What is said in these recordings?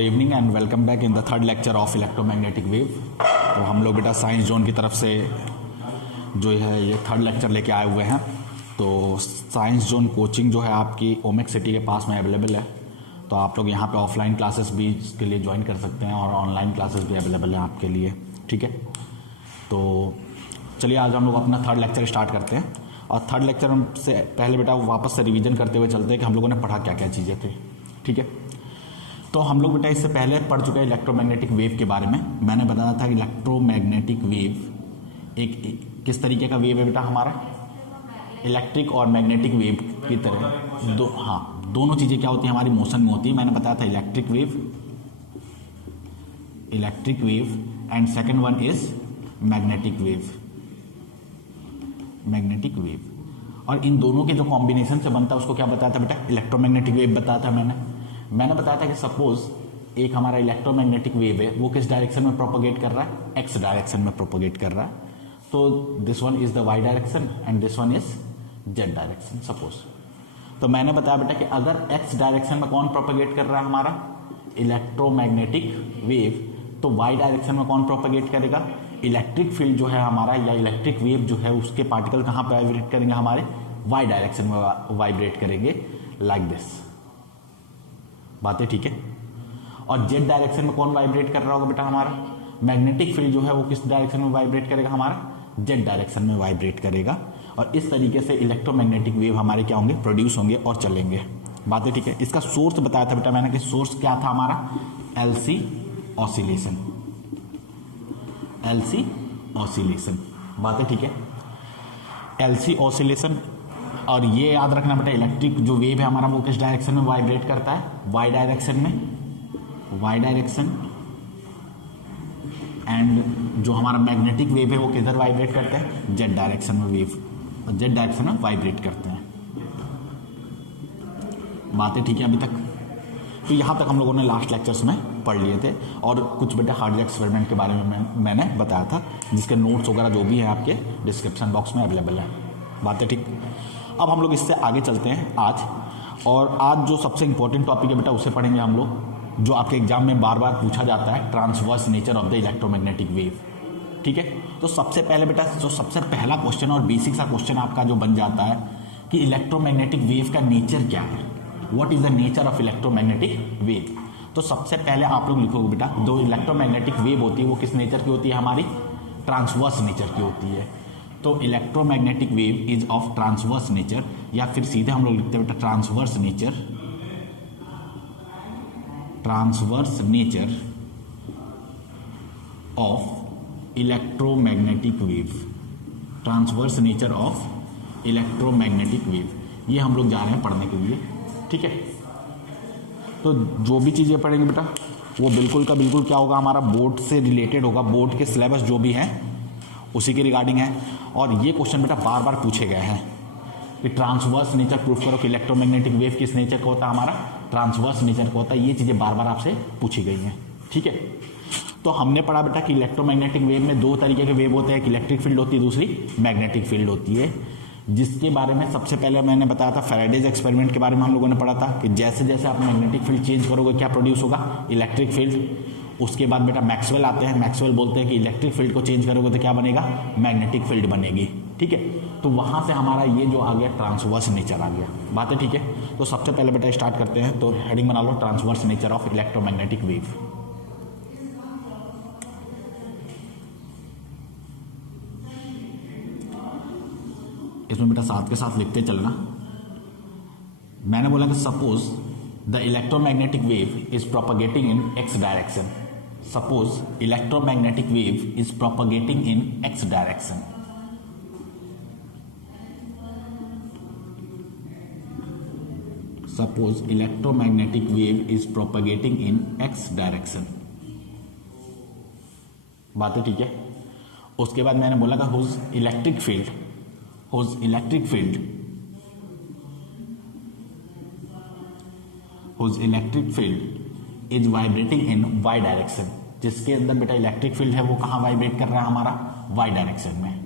Good evening and welcome back in the third lecture of electromagnetic wave. तो हम लोग बेटा साइंस जोन की तरफ से जो है ये थर्ड लेक्चर लेके आए हुए हैं। तो साइंस जोन कोचिंग जो है आपकी ओमेक सिटी के पास में अवेलेबल है। तो आप लोग यहाँ पे ऑफलाइन क्लासेस भी इसके लिए ज्वाइन कर सकते हैं और ऑनलाइन क्लासेस भी अवेलेबल हैं आपके लिए। ठीक है, तो चलिए आज हम लोग अपना थर्ड लेक्चर स्टार्ट करते हैं। और थर्ड लेक्चर से पहले बेटा वापस से रिवीजन करते हुए चलते हैं कि हम लोगों ने पढ़ा क्या क्या चीज़ें थी। ठीक है, तो हम लोग बेटा इससे पहले पढ़ चुके हैं इलेक्ट्रोमैग्नेटिक वेव के बारे में। मैंने बताया था इलेक्ट्रोमैग्नेटिक वेव एक किस तरीके का वेव है बेटा, हमारा इलेक्ट्रिक और मैग्नेटिक वेव की तरह दोनों चीज़ें क्या होती हैं, हमारी मोशन में होती है। मैंने बताया था electric wave and second one is magnetic wave. और इन दोनों के जो कॉम्बिनेशन से बनता है उसको क्या बताया था बेटा, इलेक्ट्रोमैग्नेटिक वेव बताया था। मैंने बताया था कि सपोज एक हमारा इलेक्ट्रोमैग्नेटिक वेव है, वो किस डायरेक्शन में प्रोपोगेट कर रहा है, एक्स डायरेक्शन में प्रोपोगेट कर रहा है। तो this one is the Y direction and this one is z direction suppose. तो मैंने बताया बेटा कि अगर एक्स डायरेक्शन में कौन प्रोपोगेट कर रहा है, हमारा इलेक्ट्रोमैग्नेटिक वेव, तो वाई डायरेक्शन में कौन प्रोपोगेट करेगा, इलेक्ट्रिक फील्ड जो है हमारा या इलेक्ट्रिक वेव जो है उसके पार्टिकल कहाँ पर वाइब्रेट करेंगे, हमारे वाई डायरेक्शन में वाइब्रेट करेंगे लाइक दिस। बातें ठीक है। और जेड डायरेक्शन में कौन वाइब्रेट कर रहा होगा बेटा, हमारा मैग्नेटिक फील्ड जो है वो किस डायरेक्शन में वाइब्रेट करेगा, हमारा जेड डायरेक्शन में वाइब्रेट करेगा। और इस तरीके से इलेक्ट्रोमैग्नेटिक वेव हमारे क्या होंगे, प्रोड्यूस होंगे और चलेंगे। बातें ठीक है। इसका सोर्स बताया था बेटा मैंने कि सोर्स क्या था हमारा, एलसी ऑसिलेशन। बातें ठीक है, एलसी ऑसिलेशन। और ये याद रखना बेटा, इलेक्ट्रिक जो वेव है हमारा वो किस डायरेक्शन में वाइब्रेट करता है, वाई डायरेक्शन एंड जो हमारा मैग्नेटिक वेव है वो किधर वाइब्रेट करता है, जेड डायरेक्शन में वाइब्रेट करते हैं। बातें ठीक है अभी तक। तो यहाँ तक हम लोगों ने लास्ट लेक्चर्स में पढ़ लिए थे और कुछ बेटा हार्डवेयर एक्सपेरिमेंट के बारे में मैंने बताया था, जिसके नोट्स वगैरह जो भी है आपके डिस्क्रिप्शन बॉक्स में अवेलेबल है। बातें ठीक। अब हम लोग इससे आगे चलते हैं आज, और आज जो सबसे इंपॉर्टेंट टॉपिक है बेटा उसे पढ़ेंगे हम लोग, जो आपके एग्जाम में बार बार पूछा जाता है, transverse nature of the electromagnetic wave. ठीक है, तो सबसे पहले बेटा जो सबसे पहला क्वेश्चन और बेसिक सा क्वेश्चन आपका जो बन जाता है कि इलेक्ट्रोमैग्नेटिक वेव का नेचर क्या है, what is the nature of electromagnetic wave. तो सबसे पहले आप लोग लिखोगे बेटा, जो इलेक्ट्रोमैग्नेटिक वेव होती है वो किस नेचर की होती है, हमारी ट्रांसवर्स नेचर की होती है। तो electromagnetic wave is of transverse nature, या फिर सीधे हम लोग लिखते हैं बेटा transverse nature of electromagnetic wave. ये हम लोग जा रहे हैं पढ़ने के लिए। ठीक है, तो जो भी चीज़ें पढ़ेंगे बेटा वो बिल्कुल का बिल्कुल क्या होगा, हमारा बोर्ड से रिलेटेड होगा, बोर्ड के सिलेबस जो भी हैं उसी के रिगार्डिंग है। और ये क्वेश्चन बेटा बार बार पूछे गए हैं कि ट्रांसवर्स नेचर प्रूफ करो कि इलेक्ट्रोमैग्नेटिक वेव किस नेचर का होता है, हमारा ट्रांसवर्स नेचर का होता है। ये चीज़ें बार बार आपसे पूछी गई हैं। ठीक है, तो हमने पढ़ा बेटा कि इलेक्ट्रोमैग्नेटिक वेव में दो तरीके के वेव होते हैं, एक इलेक्ट्रिक फील्ड होती है, दूसरी मैग्नेटिक फील्ड होती है, जिसके बारे में सबसे पहले मैंने बताया था फैराडेज एक्सपेरिमेंट के बारे में हम लोगों ने पढ़ा था कि जैसे जैसे आप मैग्नेटिक फील्ड चेंज करोगे क्या प्रोड्यूस होगा, इलेक्ट्रिक फील्ड। उसके बाद बेटा मैक्सवेल आते हैं, मैक्सवेल बोलते हैं कि इलेक्ट्रिक फील्ड को चेंज करोगे तो क्या बनेगा, मैग्नेटिक फील्ड बनेगी। ठीक है, तो वहाँ से हमारा ये जो आ गया ट्रांसवर्स नेचर आ गया। बातें ठीक है। तो सबसे पहले बेटा स्टार्ट करते हैं, तो हेडिंग बना लो transverse nature of electromagnetic wave. इसमें बेटा साथ के साथ लिखते चलना। मैंने बोला कि suppose the electromagnetic wave is propagating in x direction. Suppose electromagnetic wave is propagating in x direction. Suppose electromagnetic wave is propagating in x direction. बातें ठीक है। उसके बाद मैंने बोला कि whose electric field is vibrating in y direction. जिसके अंदर बेटा इलेक्ट्रिक फील्ड है वो कहाँ वाइब्रेट कर रहा है, हमारा वाई डायरेक्शन में।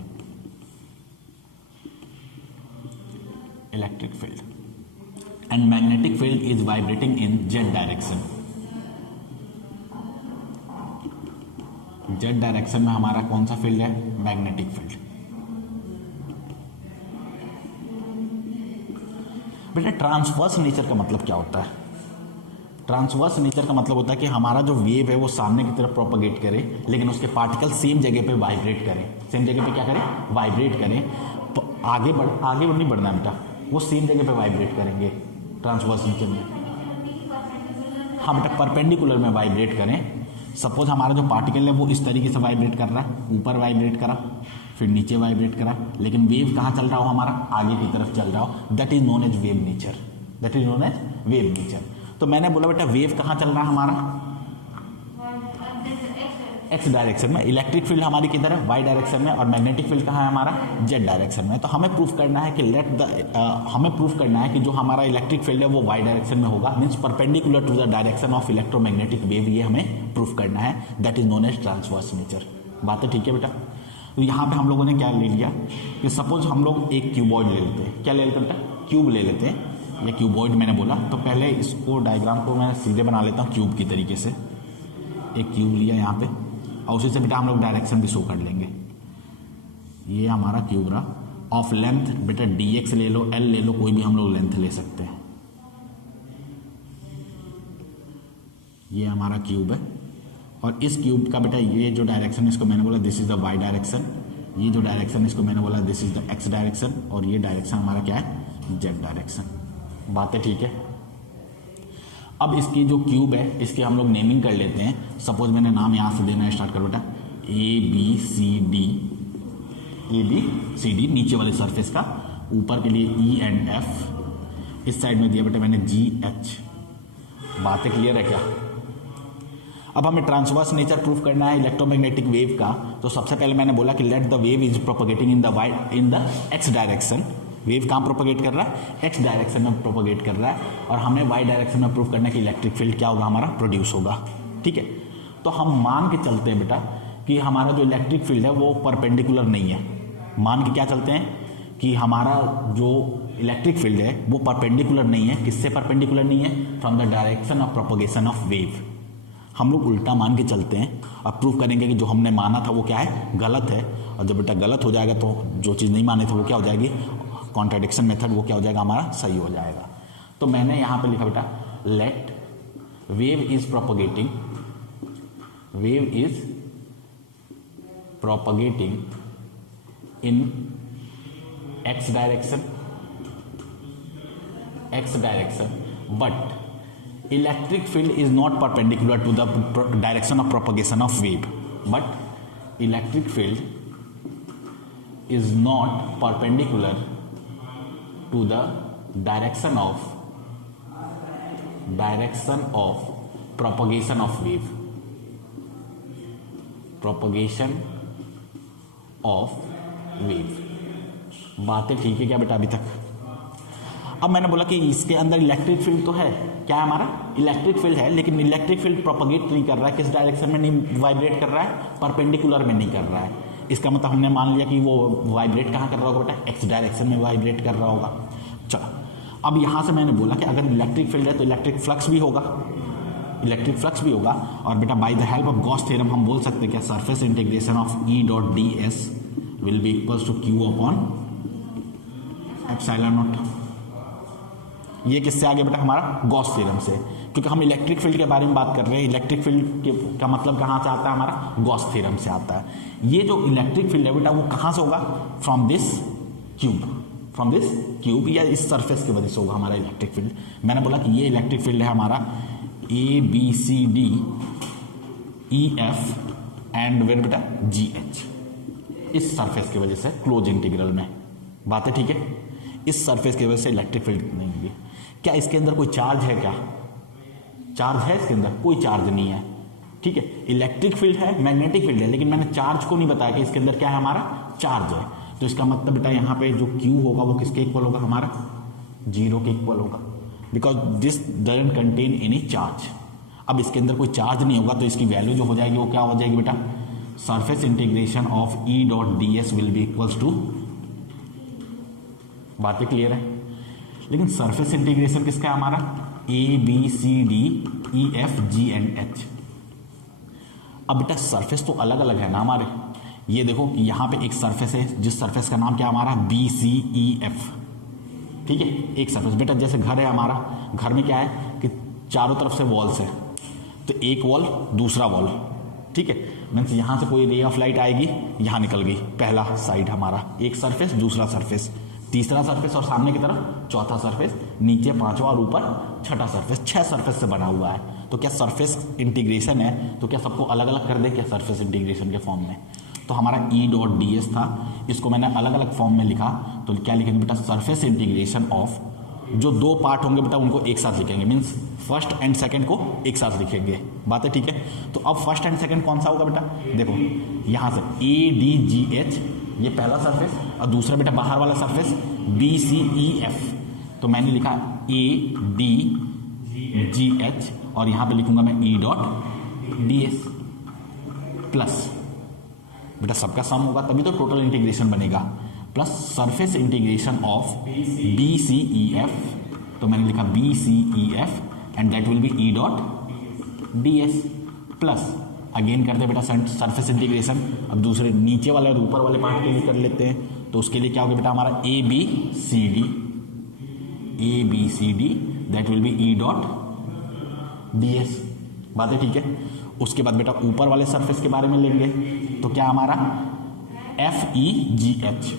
Electric field and magnetic field is vibrating in Z direction. Z direction में हमारा कौन सा फील्ड है, मैग्नेटिक फील्ड। बेटा ट्रांसवर्स नेचर का मतलब क्या होता है? ट्रांसवर्स नेचर का मतलब होता है कि हमारा जो वेव है वो सामने की तरफ प्रोपगेट करे, लेकिन उसके पार्टिकल सेम जगह पे वाइब्रेट करें। सेम जगह पे क्या करें, वाइब्रेट करें। तो आगे नहीं बढ़ना बेटा, वो सेम जगह पे वाइब्रेट करेंगे ट्रांसवर्स नेचर में। हाँ बेटा, परपेंडिकुलर में वाइब्रेट करें। सपोज हमारा जो पार्टिकल है वो इस तरीके से वाइब्रेट कर रहा है, ऊपर वाइब्रेट करा, फिर नीचे वाइब्रेट करा, लेकिन वेव कहाँ चल रहा हो, हमारा आगे की तरफ चल रहा हो। That is known as wave nature, that is known as wave nature. तो मैंने बोला बेटा वेव कहाँ चल रहा है हमारा, एक्स डायरेक्शन में। इलेक्ट्रिक फील्ड हमारी किधर है, वाई डायरेक्शन में, और मैग्नेटिक फील्ड कहाँ है हमारा, जेड डायरेक्शन में। तो हमें प्रूफ करना है कि हमें प्रूफ करना है कि जो हमारा इलेक्ट्रिक फील्ड है वो वाई डायरेक्शन में होगा, means perpendicular to the direction of electromagnetic wave. ये हमें प्रूफ करना है, that is known as transverse nature. बात है ठीक है बेटा। तो यहाँ पे हम लोगों ने क्या ले लिया कि सपोज हम लोग एक क्यूबॉइड ले लेते हैं, क्या ले लेते हैं बेटा, क्यूब ले लेते हैं, या क्यूबॉइड मैंने बोला। तो पहले इसको डायग्राम को मैं सीधे बना लेता हूँ क्यूब की तरीके से। एक क्यूब लिया यहाँ पे, और उसी से बेटा हम लोग डायरेक्शन भी शो कर लेंगे। ये हमारा क्यूब रहा। ऑफ लेंथ बेटा dx ले लो, l ले लो, कोई भी हम लोग लेंथ ले सकते हैं। ये हमारा क्यूब है, और इस क्यूब का बेटा ये जो डायरेक्शन इसको मैंने बोला this is the Y direction, ये जो डायरेक्शन इसको मैंने बोला this is the X direction, और ये डायरेक्शन हमारा क्या है, जेड डायरेक्शन। बात है ठीक है। अब इसकी जो क्यूब है इसकी हम लोग नेमिंग कर लेते हैं। सपोज मैंने नाम यहाँ से देना स्टार्ट करो बेटा, ए बी सी डी नीचे वाले सरफेस का, ऊपर के लिए ई एंड एफ, इस साइड में दिया बेटा मैंने जी एच। बातें क्लियर है क्या? अब हमें ट्रांसवर्स नेचर प्रूफ करना है इलेक्ट्रोमैग्नेटिक वेव का। तो सबसे पहले मैंने बोला कि let the wave is propagating in the X direction. Wave कहाँ प्रोपगेट कर रहा है, एक्स डायरेक्शन में प्रोपगेट कर रहा है, और हमें वाई डायरेक्शन में प्रूफ करना है कि इलेक्ट्रिक फील्ड क्या होगा, हमारा प्रोड्यूस होगा। ठीक है, तो हम मान के चलते हैं बेटा कि हमारा जो इलेक्ट्रिक फील्ड है वो परपेंडिकुलर नहीं है। मान के क्या चलते हैं कि हमारा जो इलेक्ट्रिक फील्ड है वो परपेंडिकुलर नहीं है। किससे परपेंडिकुलर नहीं है, from the direction of propagation of wave. हम लोग उल्टा मान के चलते हैं। अब प्रूफ करेंगे कि जो हमने माना था वो क्या है, गलत है। और जब बेटा गलत हो जाएगा तो जो चीज़ नहीं मानी थी वो क्या हो जाएगी, कॉन्ट्राडिक्शन मेथड, वो क्या हो जाएगा, हमारा सही हो जाएगा। तो मैंने यहाँ पे लिखा बेटा let wave is propagating in x direction but electric field is not perpendicular to the direction of propagation of wave. But electric field is not perpendicular to the direction of propagation of wave, बातें ठीक है क्या बेटा अभी तक? अब मैंने बोला कि इसके अंदर इलेक्ट्रिक फील्ड तो है, क्या है हमारा, इलेक्ट्रिक फील्ड है, लेकिन इलेक्ट्रिक फील्ड प्रोपगेट नहीं कर रहा है। किस डायरेक्शन में नहीं वाइब्रेट कर रहा है, परपेंडिकुलर में नहीं कर रहा है। इसका मतलब हमने मान लिया कि वो वाइब्रेट कहाँ कर रहा होगा बेटा, एक्स डायरेक्शन में वाइब्रेट कर रहा होगा। चलो, अब यहाँ से मैंने बोला कि अगर इलेक्ट्रिक फील्ड है तो इलेक्ट्रिक फ्लक्स भी होगा, और बेटा by the help of Gauss theorem हम बोल सकते हैं क्या, surface integration of E dot D S will be equals to Q upon epsilon naught. ये किससे आ गया बेटा, हमारा गॉस थ्योरम से, क्योंकि हम इलेक्ट्रिक फील्ड के बारे में बात कर रहे हैं। इलेक्ट्रिक फील्ड का मतलब कहाँ से आता है, हमारा गॉस थ्योरम से आता है। ये जो इलेक्ट्रिक फील्ड है बेटा वो कहाँ से होगा, फ्रॉम दिस क्यूब या इस सरफेस की वजह से होगा हमारा इलेक्ट्रिक फील्ड। मैंने बोला कि ये इलेक्ट्रिक फील्ड है हमारा A B C D E F and where बेटा जी एच, इस सरफेस की वजह से क्लोज इंटीग्रल में। बात है ठीक है, इस सरफेस की वजह से इलेक्ट्रिक फील्ड नहीं है। क्या इसके अंदर कोई चार्ज है, क्या चार्ज है इसके अंदर? कोई चार्ज नहीं है। ठीक है, इलेक्ट्रिक फील्ड है, मैग्नेटिक फील्ड है, लेकिन मैंने चार्ज को नहीं बताया कि इसके अंदर क्या है, हमारा चार्ज है। तो इसका मतलब बेटा यहाँ पे जो Q होगा वो किसके इक्वल होगा, हमारा 0 के इक्वल होगा, because this doesn't contain any charge. अब इसके अंदर कोई चार्ज नहीं होगा तो इसकी वैल्यू जो हो जाएगी वो क्या हो जाएगी बेटा, surface integration of E dot D S will be equals to, बातें क्लियर है। लेकिन सरफेस इंटीग्रेशन किसका है, हमारा A B C D E F G and H. अब बेटा सरफेस तो अलग अलग है ना हमारे, ये देखो यहाँ पे एक सरफेस है जिस सरफेस का नाम क्या हमारा BCEF, ठीक है, एक सरफेस। बेटा जैसे घर है हमारा, घर में क्या है कि चारों तरफ से वॉल्स है, तो एक वॉल दूसरा वॉल, ठीक है, मीन्स यहाँ से कोई रे ऑफ लाइट आएगी, यहाँ निकल गई, पहला साइड हमारा एक सरफेस, दूसरा सरफेस, तीसरा सरफेस और सामने की तरफ चौथा सरफेस, नीचे पांचवा और ऊपर छठा सरफेस, 6 सरफेस से बना हुआ है। तो क्या सरफेस इंटीग्रेशन है, तो क्या सबको अलग अलग कर दे क्या सरफेस इंटीग्रेशन के फॉर्म में? तो हमारा E.ds था, इसको मैंने अलग अलग फॉर्म में लिखा, तो क्या लिखेंगे बेटा सरफेस इंटीग्रेशन ऑफ, जो 2 पार्ट होंगे बेटा उनको एक साथ लिखेंगे, मीन्स फर्स्ट एंड सेकंड को एक साथ लिखेंगे, बात है ठीक है। तो अब फर्स्ट एंड सेकंड कौन सा होगा बेटा, देखो यहाँ से ADGH ये पहला सरफेस और दूसरा बेटा बाहर वाला सरफेस BCEF, तो मैंने लिखा ADGH और यहाँ पे लिखूंगा मैं E.ds प्लस बेटा सबका सम होगा तभी तो टोटल इंटीग्रेशन बनेगा, plus surface integration of BCEF, तो मैंने लिखा BCEF and that will B E.ds plus again करते बेटा सरफेस इंटीग्रेशन, अब दूसरे नीचे वाले और ऊपर वाले पार्ट के लिए कर लेते हैं, तो उसके लिए क्या होगा बेटा हमारा ABCD that will B E.ds, बात है ठीक है। उसके बाद बेटा ऊपर वाले सरफेस के बारे में लेंगे, तो क्या हमारा FEGH,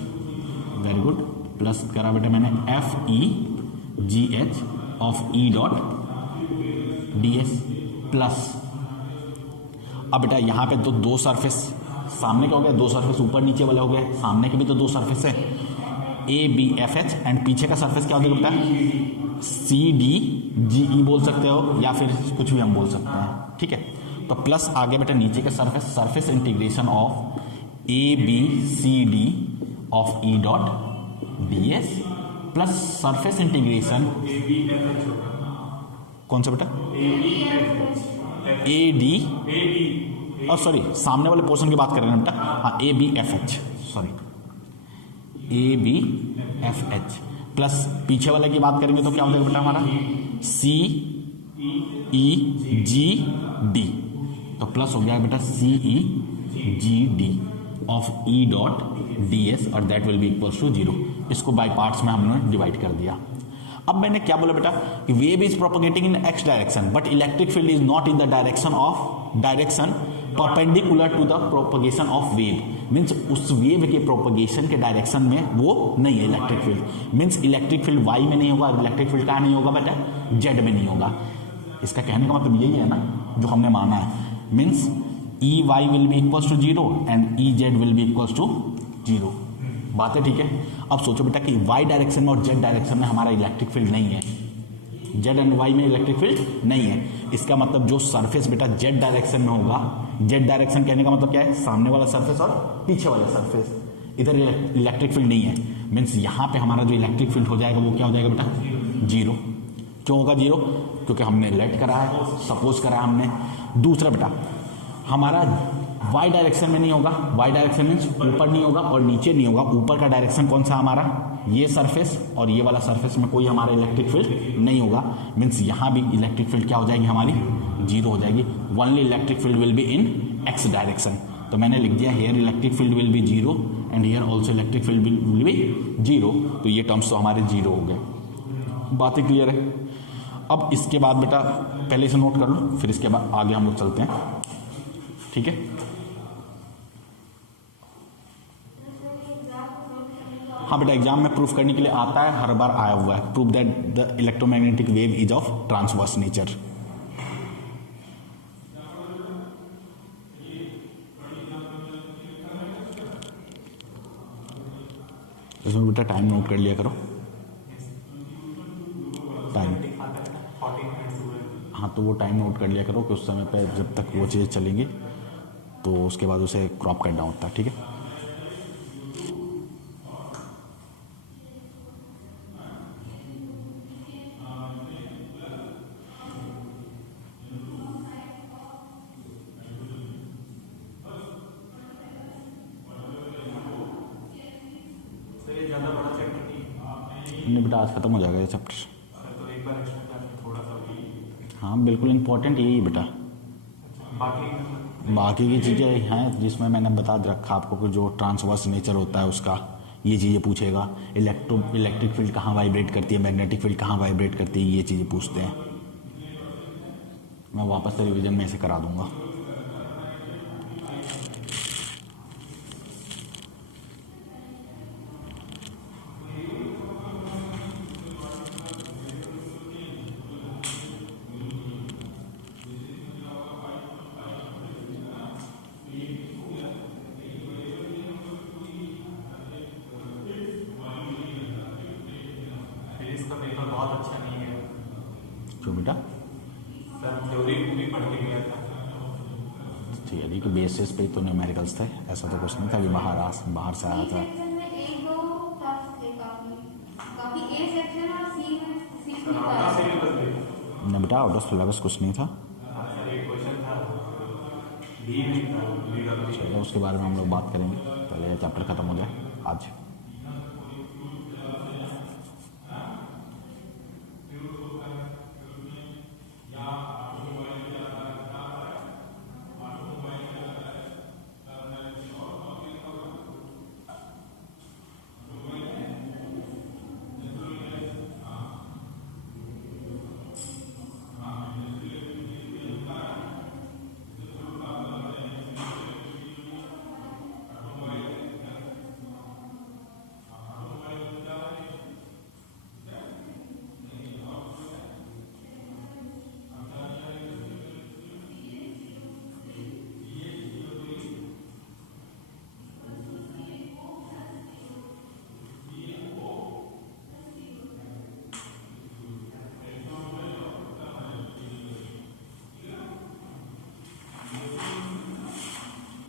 वेरी गुड, प्लस करा बेटा मैंने FEGH ऑफ E.ds प्लस, अब बेटा यहाँ पे तो 2 सरफेस सामने का हो गया, 2 सरफेस ऊपर नीचे वाले हो गए, सामने के भी तो 2 सरफेस है ABFH एंड पीछे का सरफेस क्या हो जाएगा बेटा CDGE बोल सकते हो या फिर कुछ भी हम बोल सकते हैं, ठीक है। तो प्लस आगे बेटा नीचे का surface integration of ABCD of E.ds plus surface integration कौन सा बेटा और सॉरी सामने वाले पोर्शन की बात कर रहे हैं बेटा, हाँ ABFH, सॉरी ABFH प्लस पीछे वाले की बात करेंगे तो क्या हो जाएगा बेटा हमारा CEGD, तो प्लस हो गया बेटा CEGD ऑफ E.ds और that will be equals to 0। इसको बाय पार्ट्स में हमने डिवाइड कर दिया। अब मैंने क्या बोला बेटा कि wave is propagating in x direction but electric field is not in the direction perpendicular to the propagation of wave, means उस वेव के प्रोपोगेशन के डायरेक्शन में वो नहीं है electric field, means electric field y में नहीं होगा, इलेक्ट्रिक फील्ड कहाँ नहीं होगा बेटा z में नहीं होगा। इसका कहने का मतलब यही है ना जो हमने माना है, means EY will be equals to 0 and EZ will be equals to 0, बात है ठीक है। अब सोचो बेटा कि y डायरेक्शन में और z डायरेक्शन में हमारा इलेक्ट्रिक फील्ड नहीं है, z एंड y में इलेक्ट्रिक फील्ड नहीं है, इसका मतलब जो सरफेस बेटा z डायरेक्शन में होगा, z डायरेक्शन कहने का मतलब क्या है सामने वाला सरफेस और पीछे वाला सरफेस, इधर इलेक्ट्रिक फील्ड नहीं है, मीन्स यहाँ पे हमारा जो इलेक्ट्रिक फील्ड हो जाएगा वो क्या हो जाएगा बेटा 0। क्यों होगा 0? क्योंकि हमने लेट करा है, सपोज करा है हमने। दूसरा बेटा हमारा y डायरेक्शन में नहीं होगा, y डायरेक्शन मीन्स ऊपर नहीं होगा और नीचे नहीं होगा, ऊपर का डायरेक्शन कौन सा हमारा ये सरफेस और ये वाला सरफेस में कोई हमारा इलेक्ट्रिक फील्ड नहीं होगा, मीन्स यहाँ भी इलेक्ट्रिक फील्ड क्या हो जाएगी हमारी 0 हो जाएगी। Only electric field will be in x direction, तो मैंने लिख दिया here electric field will be 0 and here also electric field will be 0, तो ये टर्म्स तो हमारे 0 हो गए, बातें क्लियर है। अब इसके बाद बेटा पहले से नोट कर लो, फिर इसके बाद आगे हम लोग चलते हैं, ठीक है। हाँ बेटा एग्जाम में प्रूफ करने के लिए आता है, हर बार आया हुआ है, proof that the electromagnetic wave is of transverse nature. इसमें बेटा टाइम नोट कर लिया करो, टाइम, हाँ तो वो टाइम नोट कर लिया करो कि उस समय पे जब तक वो चीज़ें चलेंगी तो उसके बाद उसे क्रॉप करना होता है, ठीक है। नहीं बेटा आज खत्म हो जाएगा ये चैप्टर, हाँ बिल्कुल इम्पोर्टेंट यही है बेटा, बाकी की चीज़ें हैं जिसमें मैंने बता रखा आपको कि जो ट्रांसवर्स नेचर होता है उसका, ये चीज़ें पूछेगा। इलेक्ट्रिक फील्ड कहाँ वाइब्रेट करती है, मैग्नेटिक फील्ड कहाँ वाइब्रेट करती है, ये चीज़ें पूछते हैं। मैं वापस से रिवीजन में ऐसे करा दूंगा। इसका पेपर बहुत अच्छा नहीं है क्यों बेटा? सर, थ्योरी पूरी पढ़ के गया था। थियरी के बेसिस पे तो न्यूमेरिकल्स थे, ऐसा तो कुछ नहीं था कि बाहर से आया था। नहीं बेटा, आउट ऑफ सिलेबस कुछ नहीं था। चलो उसके बारे में हम लोग बात करेंगे, पहले चैप्टर खत्म हो जाए आज।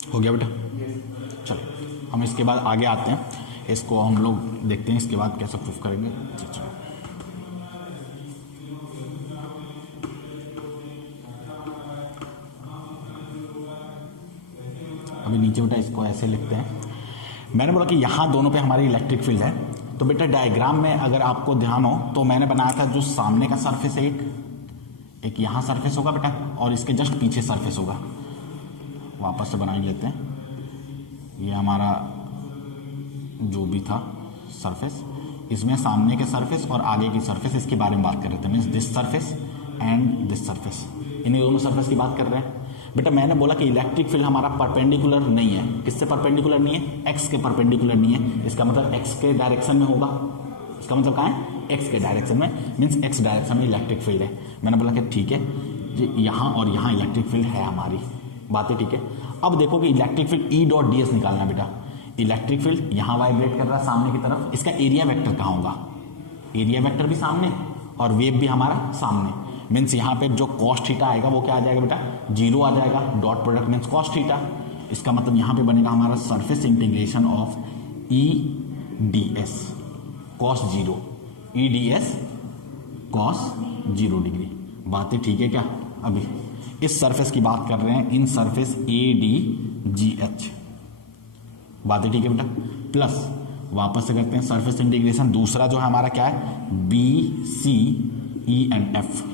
हो गया बेटा? चलो हम इसके बाद आगे आते हैं, इसको हम लोग देखते हैं इसके बाद कैसे प्रूफ करेंगे। चलो अभी नीचे बेटा इसको ऐसे लिखते हैं। मैंने बोला कि यहाँ दोनों पे हमारी इलेक्ट्रिक फील्ड है, तो बेटा डायग्राम में अगर आपको ध्यान हो तो मैंने बनाया था जो सामने का सरफेस है, एक यहाँ सरफेस होगा बेटा और इसके जस्ट पीछे सरफेस होगा। वापस से बना लेते हैं। ये हमारा जो भी था सरफेस, इसमें सामने के सरफेस और आगे की सरफेस, इसके बारे में बात कर रहे थे। Means this surface and this surface, इन्हीं दोनों सरफेस की बात कर रहे हैं। बेटा मैंने बोला कि इलेक्ट्रिक फील्ड हमारा परपेंडिकुलर नहीं है। किससे परपेंडिकुलर नहीं है? एक्स के परपेंडिकुलर नहीं है। इसका मतलब एक्स के डायरेक्शन में होगा। इसका मतलब कहाँ है? एक्स के डायरेक्शन में, मीन्स एक्स डायरेक्शन में इलेक्ट्रिक फील्ड है। मैंने बोला कि ठीक है, यहाँ और यहाँ इलेक्ट्रिक फील्ड है हमारी, बातें ठीक है। अब देखो कि electric field E dot D S निकालना बेटा। इलेक्ट्रिक फील्ड यहाँ वाइब्रेट कर रहा है सामने की तरफ, इसका एरिया वेक्टर कहाँ होगा? एरिया वेक्टर भी सामने और वेव भी हमारा सामने। मीन्स यहाँ पे जो कॉस थीटा आएगा वो क्या आ जाएगा बेटा? 0 आ जाएगा। Dot product means cos theta. इसका मतलब यहाँ पे बनेगा हमारा surface integration of E D S cos 0, E D S cos 0 degree. बातें ठीक है क्या? अभी इस सरफेस की बात कर रहे हैं, in surface A D G H. बातें ठीक है बेटा? प्लस वापस से करते हैं सरफेस इंटीग्रेशन। दूसरा जो है हमारा क्या है? B C E and F.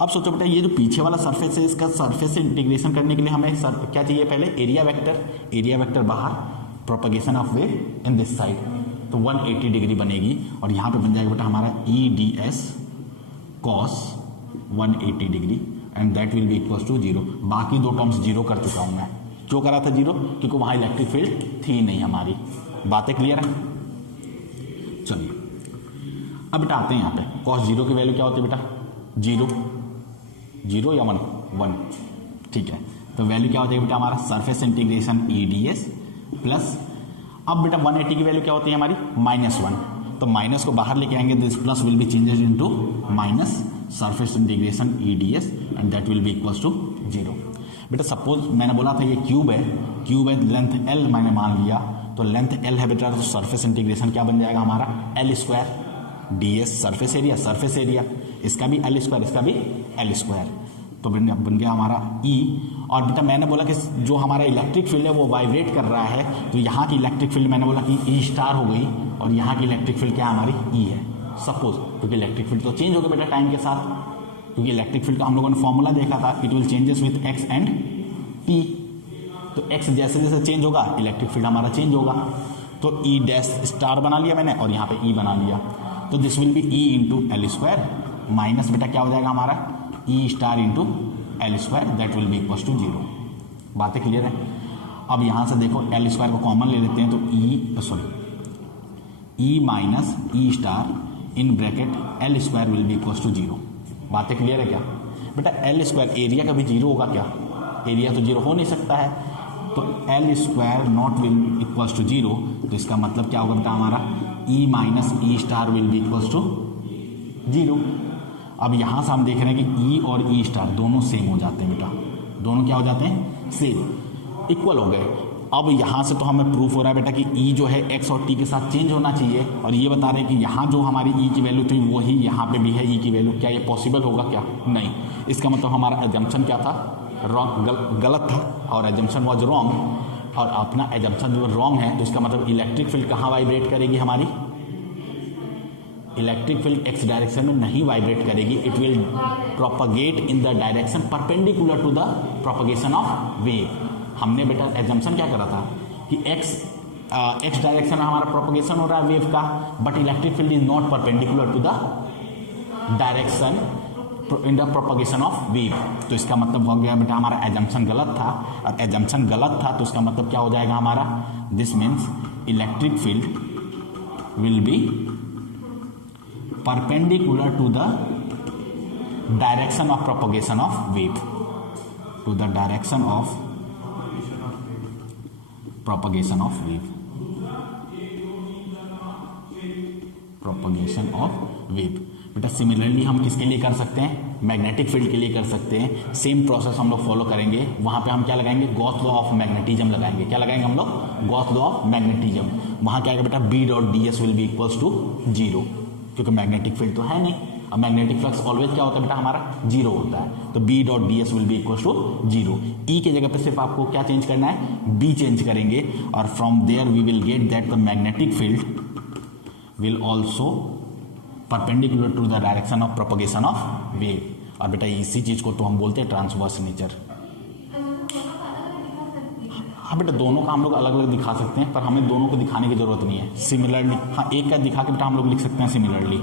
अब सोचो बेटा, ये जो पीछे वाला सरफेस है, इसका सरफेस इंटीग्रेशन करने के लिए हमें क्या चाहिए? पहले एरिया वेक्टर। एरिया वेक्टर बाहर, propagation of wave in this side, तो 180 डिग्री बनेगी और यहाँ पे बन जाएगा बेटा हमारा E D S cos 180 degree and that will be equal to 0। बाकी दो टर्म्स 0 कर चुका हूँ मैं। क्यों करा था 0? क्योंकि वहाँ इलेक्ट्रिक फील्ड थी नहीं हमारी। बातें क्लियर है? चलिए अब बेटा आते हैं यहाँ पे। कॉस 0 की वैल्यू क्या होती है बेटा? 0 या 1, ठीक है। तो वैल्यू क्या होती है बेटा हमारा? Surface integration E D S plus, अब बेटा 180 की वैल्यू क्या होती है हमारी? -1। तो माइनस को बाहर लेके आएंगे, this plus will be changes into minus surface integration E D S and that will be equals to 0। बेटा सपोज मैंने बोला था ये क्यूब है, लेंथ L मैंने मान लिया, तो लेंथ L है बेटा, तो सरफेस इंटीग्रेशन क्या बन जाएगा हमारा? L² ds सरफेस एरिया, इसका भी L², इसका भी L², तो बन गया हमारा E। और बेटा मैंने बोला कि जो हमारा इलेक्ट्रिक फील्ड है वो वाइब्रेट कर रहा है, तो यहाँ की इलेक्ट्रिक फील्ड मैंने बोला कि E* हो गई और यहाँ की इलेक्ट्रिक फील्ड क्या हमारी? E है। सपोज, क्योंकि इलेक्ट्रिक फील्ड तो चेंज हो गया बेटा टाइम के साथ, क्योंकि इलेक्ट्रिक फील्ड का हम लोगों ने फॉर्मूला देखा था, it will changes with x and P. तो एक्स जैसे जैसे चेंज होगा इलेक्ट्रिक फील्ड हमारा चेंज होगा। तो ई डैश स्टार बना लिया मैंने और यहाँ पे ई बना लिया, तो this will be E into L square minus बेटा क्या हो जाएगा हमारा E star into L square, that will be equals to 0। बातें क्लियर है। अब यहाँ से देखो एल स्क्वायर को कॉमन ले लेते हैं, तो E minus E star in bracket L square will be equals to 0। बातें क्लियर है क्या बेटा। एल स्क्वायर एरिया कभी 0 होगा क्या, एरिया तो 0 हो नहीं सकता है, तो L square not will equals to 0, तो इसका मतलब क्या होगा बेटा हमारा E minus E star will be equals to 0। अब यहाँ से हम देख रहे हैं कि ई और ई स्टार दोनों सेम हो जाते हैं बेटा, दोनों क्या हो जाते हैं सेम, इक्वल हो गए। अब यहाँ से तो हमें प्रूफ हो रहा है बेटा कि ई जो है एक्स और टी के साथ चेंज होना चाहिए, और ये बता रहे हैं कि यहाँ जो हमारी ई की वैल्यू थी वही यहाँ पे भी है ई की वैल्यू। क्या ये पॉसिबल होगा क्या, नहीं। इसका मतलब हमारा एजम्पशन क्या था, रॉन्ग, गलत था, और एजम्पशन वाज रॉन्ग, और अपना एजम्पशन जो रॉन्ग है तो इसका मतलब इलेक्ट्रिक फील्ड कहाँ वाइब्रेट करेगी हमारी, इलेक्ट्रिक फील्ड एक्स डायरेक्शन में नहीं वाइब्रेट करेगी, it will propagate in the direction perpendicular to the propagation of wave. हमने बेटा एजम्पशन क्या करा था कि एक्स डायरेक्शन में हमारा प्रोपगेशन हो रहा है वेव का, but electric field is not perpendicular to the direction in the propagation of wave. तो इसका मतलब हो गया बेटा हमारा एजम्पशन गलत था, और एजम्पशन गलत था तो इसका मतलब क्या हो जाएगा हमारा, this means electric field will B perpendicular to the direction of propagation of wave, to the direction of propagation of wave, propagation of wave। बेटा सिमिलरली हम किसके लिए कर सकते हैं, मैग्नेटिक फील्ड के लिए कर सकते हैं। सेम प्रोसेस हम लोग फॉलो करेंगे, वहां पे हम क्या लगाएंगे, गॉस लॉ ऑफ मैग्नेटिज्म लगाएंगे। क्या लगाएंगे हम लोग, गॉस लॉ ऑफ मैग्नेटिज्म। वहां क्या आएगा बेटा, B dot D S will be equals to 0, क्योंकि मैग्नेटिक फील्ड तो है नहीं। अब मैग्नेटिक फ्लक्स ऑलवेज क्या होता है बेटा हमारा 0 होता है, तो B dot D S will be equal to 0। E के जगह पे सिर्फ आपको क्या चेंज करना है, बी चेंज करेंगे, और from there we will get that the magnetic field will also perpendicular to the direction of propagation of wave. और बेटा इसी चीज को तो हम बोलते हैं ट्रांसवर्स नेचर। हाँ बेटा दोनों का हम लोग अलग अलग दिखा सकते हैं, पर हमें दोनों को दिखाने की जरूरत नहीं है। सिमिलरली हाँ एक का दिखा के बेटा हम लोग लिख सकते हैं सिमिलरली।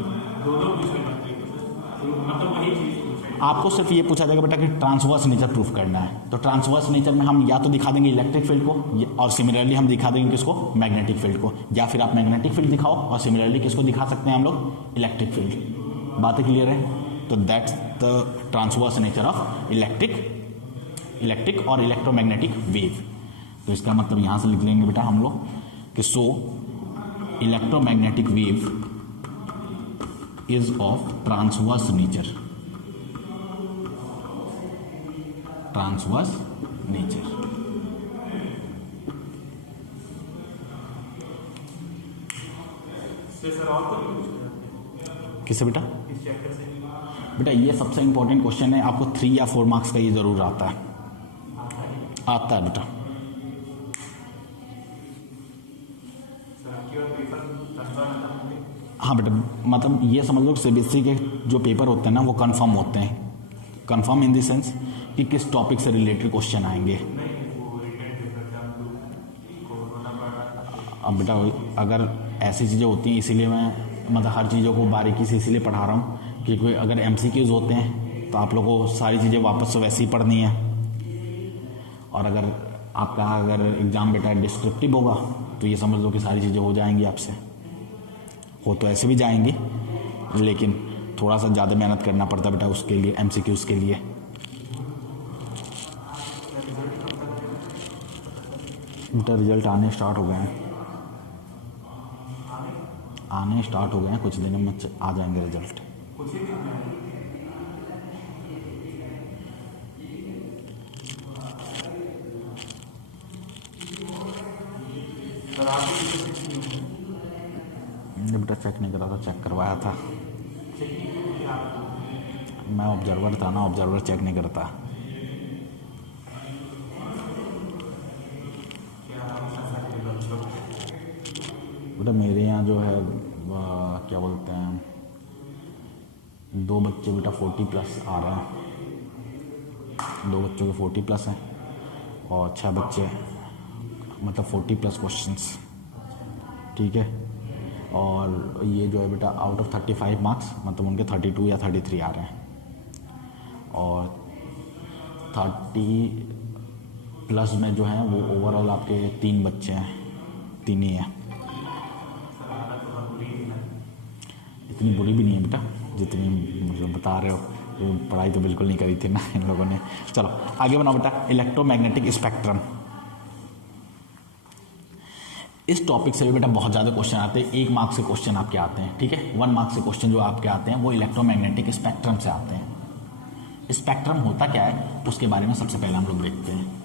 आपको सिर्फ ये पूछा जाएगा बेटा कि ट्रांसवर्स नेचर प्रूफ करना है, तो ट्रांसवर्स नेचर में हम या तो दिखा देंगे इलेक्ट्रिक फील्ड को, और सिमिलरली हम दिखा देंगे किसको, मैग्नेटिक फील्ड को, या फिर आप मैग्नेटिक फील्ड दिखाओ और सिमिलरली किसको दिखा सकते हैं हम लोग, इलेक्ट्रिक फील्ड। बातें क्लियर है। तो that's the transverse nature of electric और इलेक्ट्रोमैग्नेटिक वेव। तो इसका मतलब यहां से लिख लेंगे बेटा हम लोग कि so electromagnetic wave is of transverse nature, transverse nature. Sir और किससे बेटा, इस चैप्टर से बेटा ये सबसे इंपॉर्टेंट क्वेश्चन है, आपको 3 या 4 मार्क्स का ये जरूर आता है बेटा। हाँ बेटा मतलब ये समझ लो सीबीएसई के जो पेपर होते हैं ना वो कंफर्म होते हैं, कंफर्म इन द सेंस कि किस टॉपिक से रिलेटेड क्वेश्चन आएंगे। अब बेटा अगर ऐसी चीज़ें होती हैं इसीलिए मैं मतलब हर चीज़ों को बारीकी से इसीलिए पढ़ा रहा हूँ, क्योंकि अगर एमसीक्यूज होते हैं तो आप लोगों को सारी चीज़ें वापस से वैसे ही पढ़नी है, और अगर आपका अगर एग्ज़ाम बेटा डिस्क्रिप्टिव होगा तो ये समझ लो कि सारी चीज़ें हो जाएंगी आपसे, हो तो ऐसे भी जाएंगी लेकिन थोड़ा सा ज़्यादा मेहनत करना पड़ता है बेटा उसके लिए, एमसीक्यूज के लिए। बेटा रिजल्ट आने स्टार्ट हो गए हैं, कुछ दिनों में आ जाएंगे रिजल्ट। बेटा चेक नहीं करा था, चेक करवाया था, मैं ऑब्जर्वर था ना, ऑब्जर्वर चेक नहीं करता। बेटा मेरे यहाँ जो है क्या बोलते हैं 2 बच्चे बेटा 40+ आ रहे हैं, 2 बच्चों के 40+ हैं और 6 बच्चे मतलब 40+ क्वेश्चंस, ठीक है। और ये जो है बेटा आउट ऑफ 35 मार्क्स मतलब उनके 32 या 33 आ रहे हैं और 30+ में जो है वो ओवरऑल आपके 3 बच्चे हैं, 3 ही हैं। इतनी बुरी भी नहीं है बेटा जितनी मुझे बता रहे हो, तो पढ़ाई तो बिल्कुल नहीं करी थी ना इन लोगों ने। चलो आगे बनाओ बेटा, इलेक्ट्रोमैग्नेटिक स्पेक्ट्रम। इस टॉपिक से भी बेटा बहुत ज़्यादा क्वेश्चन आते हैं, 1 मार्क्स के क्वेश्चन आपके आते हैं, ठीक है। 1 मार्क्स के क्वेश्चन जो आपके आते हैं वो इलेक्ट्रोमैग्नेटिक स्पेक्ट्रम से आते हैं। स्पेक्ट्रम होता क्या है उसके बारे में सबसे पहले हम लोग देखते हैं।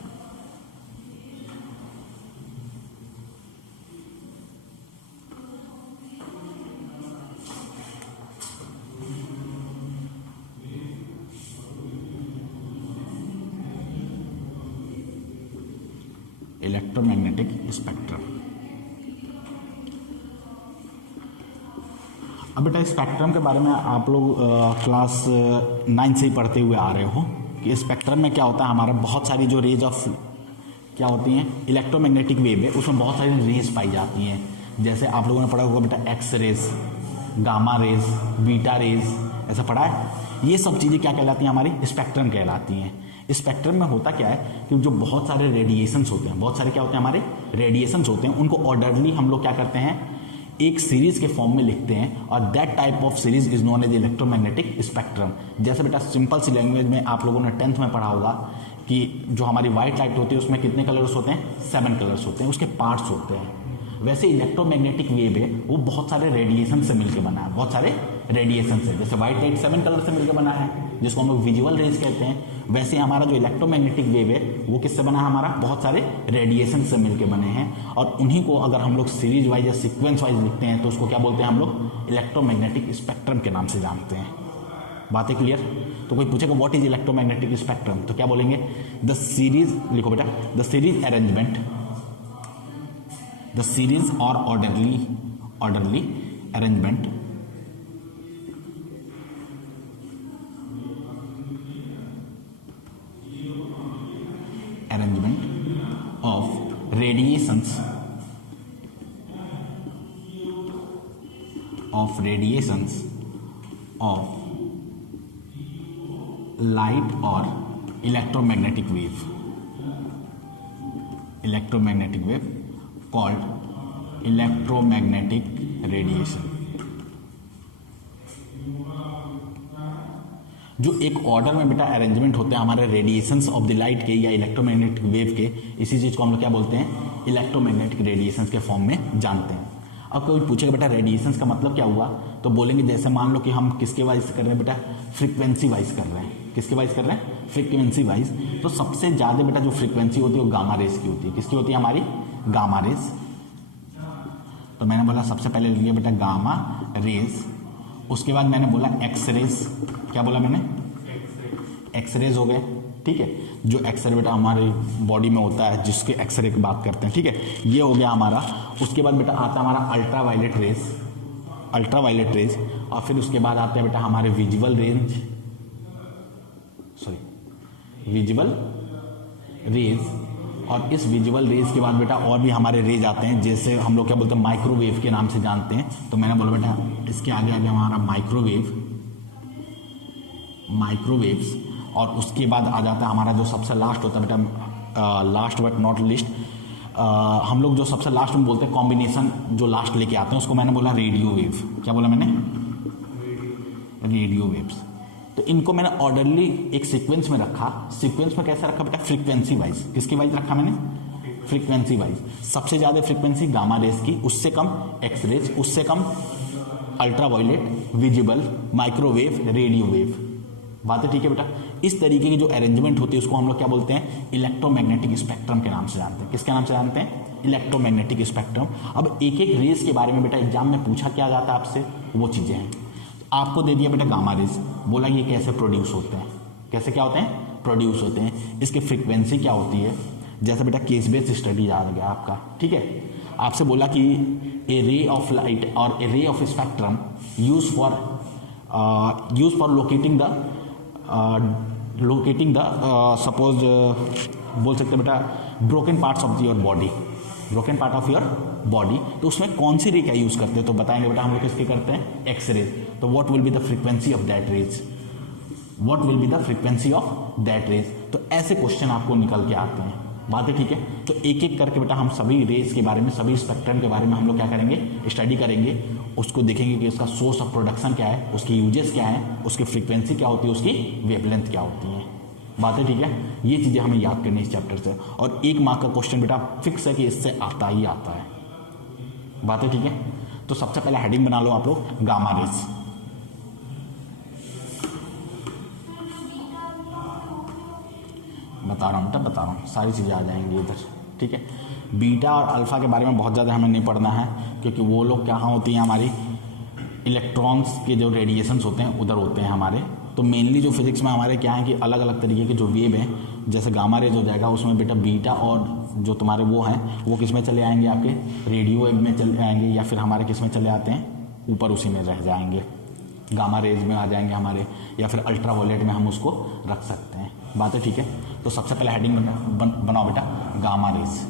Electromagnetic spectrum. अब बेटा स्पेक्ट्रम के बारे में आप लोग क्लास 9 से ही पढ़ते हुए आ रहे हो कि स्पेक्ट्रम में क्या होता है, हमारा बहुत सारी जो रेज ऑफ क्या होती हैं, इलेक्ट्रोमैग्नेटिक वेव है, उसमें बहुत सारी रेज पाई जाती हैं। जैसे आप लोगों ने पढ़ा होगा बेटा X rays, gamma rays, beta rays, ऐसा पढ़ा है। ये सब चीज़ें क्या कहलाती हैं, हमारी स्पेक्ट्रम कहलाती हैं। स्पेक्ट्रम में होता क्या है कि जो बहुत सारे रेडिएशंस होते हैं, बहुत सारे क्या होते हैं हमारे रेडिएशंस होते हैं, उनको ऑर्डरली हम लोग क्या करते हैं एक सीरीज के फॉर्म में लिखते हैं और that type of series is known as electromagnetic spectrum. जैसे बेटा सिंपल सी लैंग्वेज में आप लोगों ने 10th में पढ़ा होगा कि जो हमारी व्हाइट लाइट होती है उसमें कितने कलर्स होते हैं, 7 कलर्स होते हैं, उसके पार्ट्स होते हैं। वैसे इलेक्ट्रोमैग्नेटिक वेव है वो बहुत सारे रेडिएशन से मिलकर बना है, बहुत सारे रेडिएशन से। जैसे व्हाइट लाइट 7 कलर से मिलकर बना है जिसको हम लोग विजुअल रेज कहते हैं, वैसे हमारा जो इलेक्ट्रोमैग्नेटिक वेव है वो किससे बना है, हमारा बहुत सारे रेडिएशन से मिलकर बने हैं। और उन्हीं को अगर हम लोग सीरीज वाइज या सीक्वेंस वाइज लिखते हैं तो उसको क्या बोलते हैं हम लोग, इलेक्ट्रोमैग्नेटिक स्पेक्ट्रम के नाम से जानते हैं। बातें क्लियर? तो कोई पूछेगा व्हाट इज इलेक्ट्रोमैग्नेटिक स्पेक्ट्रम, तो क्या बोलेंगे, द सीरीज, लिखो बेटा, the series arrangement, the series और orderly arrangement of radiations of light or electromagnetic wave called electromagnetic radiation। जो एक ऑर्डर में बेटा अरेंजमेंट होते हैं हमारे रेडिएशंस ऑफ द लाइट के या इलेक्ट्रोमैग्नेटिक वेव के, इसी चीज को हम लोग क्या बोलते हैं, इलेक्ट्रोमैग्नेटिक रेडिएशंस के फॉर्म में जानते हैं। अब कोई पूछेगा बेटा रेडिएशंस का मतलब क्या हुआ, तो बोलेंगे जैसे मान लो कि हम किसके वाइज कर रहे हैं बेटा, फ्रीक्वेंसी वाइज कर रहे हैं। किसके वाइज कर रहे हैं, फ्रीक्वेंसी वाइज। तो सबसे ज्यादा बेटा जो फ्रीक्वेंसी होती है वो गामा रेज की होती है। किसकी होती है, हमारी गामा रेज। तो मैंने बोला सबसे पहले लिया बेटा गामा रेज, उसके बाद मैंने बोला एक्स रेज। क्या बोला मैंने, एक्सरेज हो गए, ठीक है। जो एक्सरे बेटा हमारे बॉडी में होता है जिसके एक्सरे की बात करते हैं, ठीक है, ये हो गया हमारा। उसके बाद बेटा आता है हमारा अल्ट्रावायलेट रेज, और फिर उसके बाद आते हैं बेटा हमारे विजुअल रेज, और इस विजुअल रेज के बाद बेटा और भी हमारे रेज आते हैं, जैसे हम लोग क्या बोलते हैं माइक्रोवेव के नाम से जानते हैं। तो मैंने बोला बेटा इसके आगे आ गया हमारा माइक्रोवेव्स, और उसके बाद आ जाता है हमारा जो सबसे लास्ट होता है बेटा, लास्ट बट नॉट लिस्ट, हम लोग जो सबसे लास्ट में बोलते हैं कॉम्बिनेशन जो लास्ट लेके आते हैं उसको मैंने बोला रेडियो वेव। क्या बोला मैंने, रेडियो वेव्स। तो इनको मैंने ऑर्डरली एक सीक्वेंस में रखा। सीक्वेंस में कैसे रखा बेटा, फ्रीक्वेंसी वाइज। किसकी वाइज रखा मैंने, फ्रीक्वेंसी वाइज। सबसे ज्यादा फ्रीक्वेंसी गामा रेज की, उससे कम एक्स रेज, उससे कम ultraviolet, visible, microwave, radio wave. बातें ठीक है बेटा। इस तरीके की जो अरेंजमेंट होती है उसको हम लोग क्या बोलते हैं, इलेक्ट्रोमैग्नेटिक स्पेक्ट्रम के नाम से जानते हैं। किसके नाम से जानते हैं, इलेक्ट्रोमैग्नेटिक स्पेक्ट्रम। अब एक एक रेज के बारे में बेटा एग्जाम में पूछा क्या जाता है आपसे, वो चीजें हैं। आपको दे दिया बेटा गामा रेज, बोला ये कैसे प्रोड्यूस होते हैं, कैसे क्या होते हैं, प्रोड्यूस होते हैं, इसकी फ्रीक्वेंसी क्या होती है। जैसे बेटा केस बेस्ड स्टडी आ गया आपका, ठीक है। आपसे बोला कि ए रे ऑफ लाइट और a ray of spectrum use for use for locating the suppose बोल सकते हैं बेटा broken parts of your body, broken part of your body, तो उसमें कौन सी रे क्या यूज करते हैं? तो बताएंगे बेटा हम लोग किसके करते हैं? X rays. तो what will be the frequency of that rays, what will be the frequency of that rays. तो ऐसे क्वेश्चन आपको निकल के आते हैं, बात है ठीक है। तो एक एक करके बेटा हम सभी रेज के बारे में, सभी स्पेक्ट्रम के बारे में हम लोग क्या करेंगे? स्टडी करेंगे, उसको देखेंगे कि उसका सोर्स ऑफ प्रोडक्शन क्या है, उसकी यूजेस क्या है, उसकी फ्रीक्वेंसी क्या होती है, उसकी वेवलेंथ क्या होती है, बात है ठीक है। ये चीज़ें हमें याद करनी है इस चैप्टर से, और 1 मार्क का क्वेश्चन बेटा फिक्स है कि इससे आता ही आता है, बात है ठीक है। तो सबसे पहले हेडिंग बना लो आप लोग गामा रेज। बता रहा हूँ बेटा, बता रहा हूँ, सारी चीज़ें आ जाएंगी इधर, ठीक है। बीटा और अल्फा के बारे में बहुत ज़्यादा हमें नहीं पढ़ना है, क्योंकि वो लोग क्या होती हैं, हमारी इलेक्ट्रॉन्स के जो रेडिएशंस होते हैं उधर होते हैं हमारे। तो मेनली जो फिजिक्स में हमारे क्या है कि अलग अलग तरीके के जो वेव हैं, जैसे गामा रेज हो जाएगा, उसमें बेटा बीटा और जो तुम्हारे वो हैं वो किस में चले आएंगे? आपके रेडियो वेव में चले आएंगे, या फिर हमारे किस में चले आते हैं? ऊपर उसी में रह जाएंगे, गामा रेज में आ जाएंगे हमारे, या फिर अल्ट्रावायलेट में हम उसको रख सकते हैं, बात है ठीक है। तो सबसे पहले हेडिंग बनाओ बेटा गामा रेज।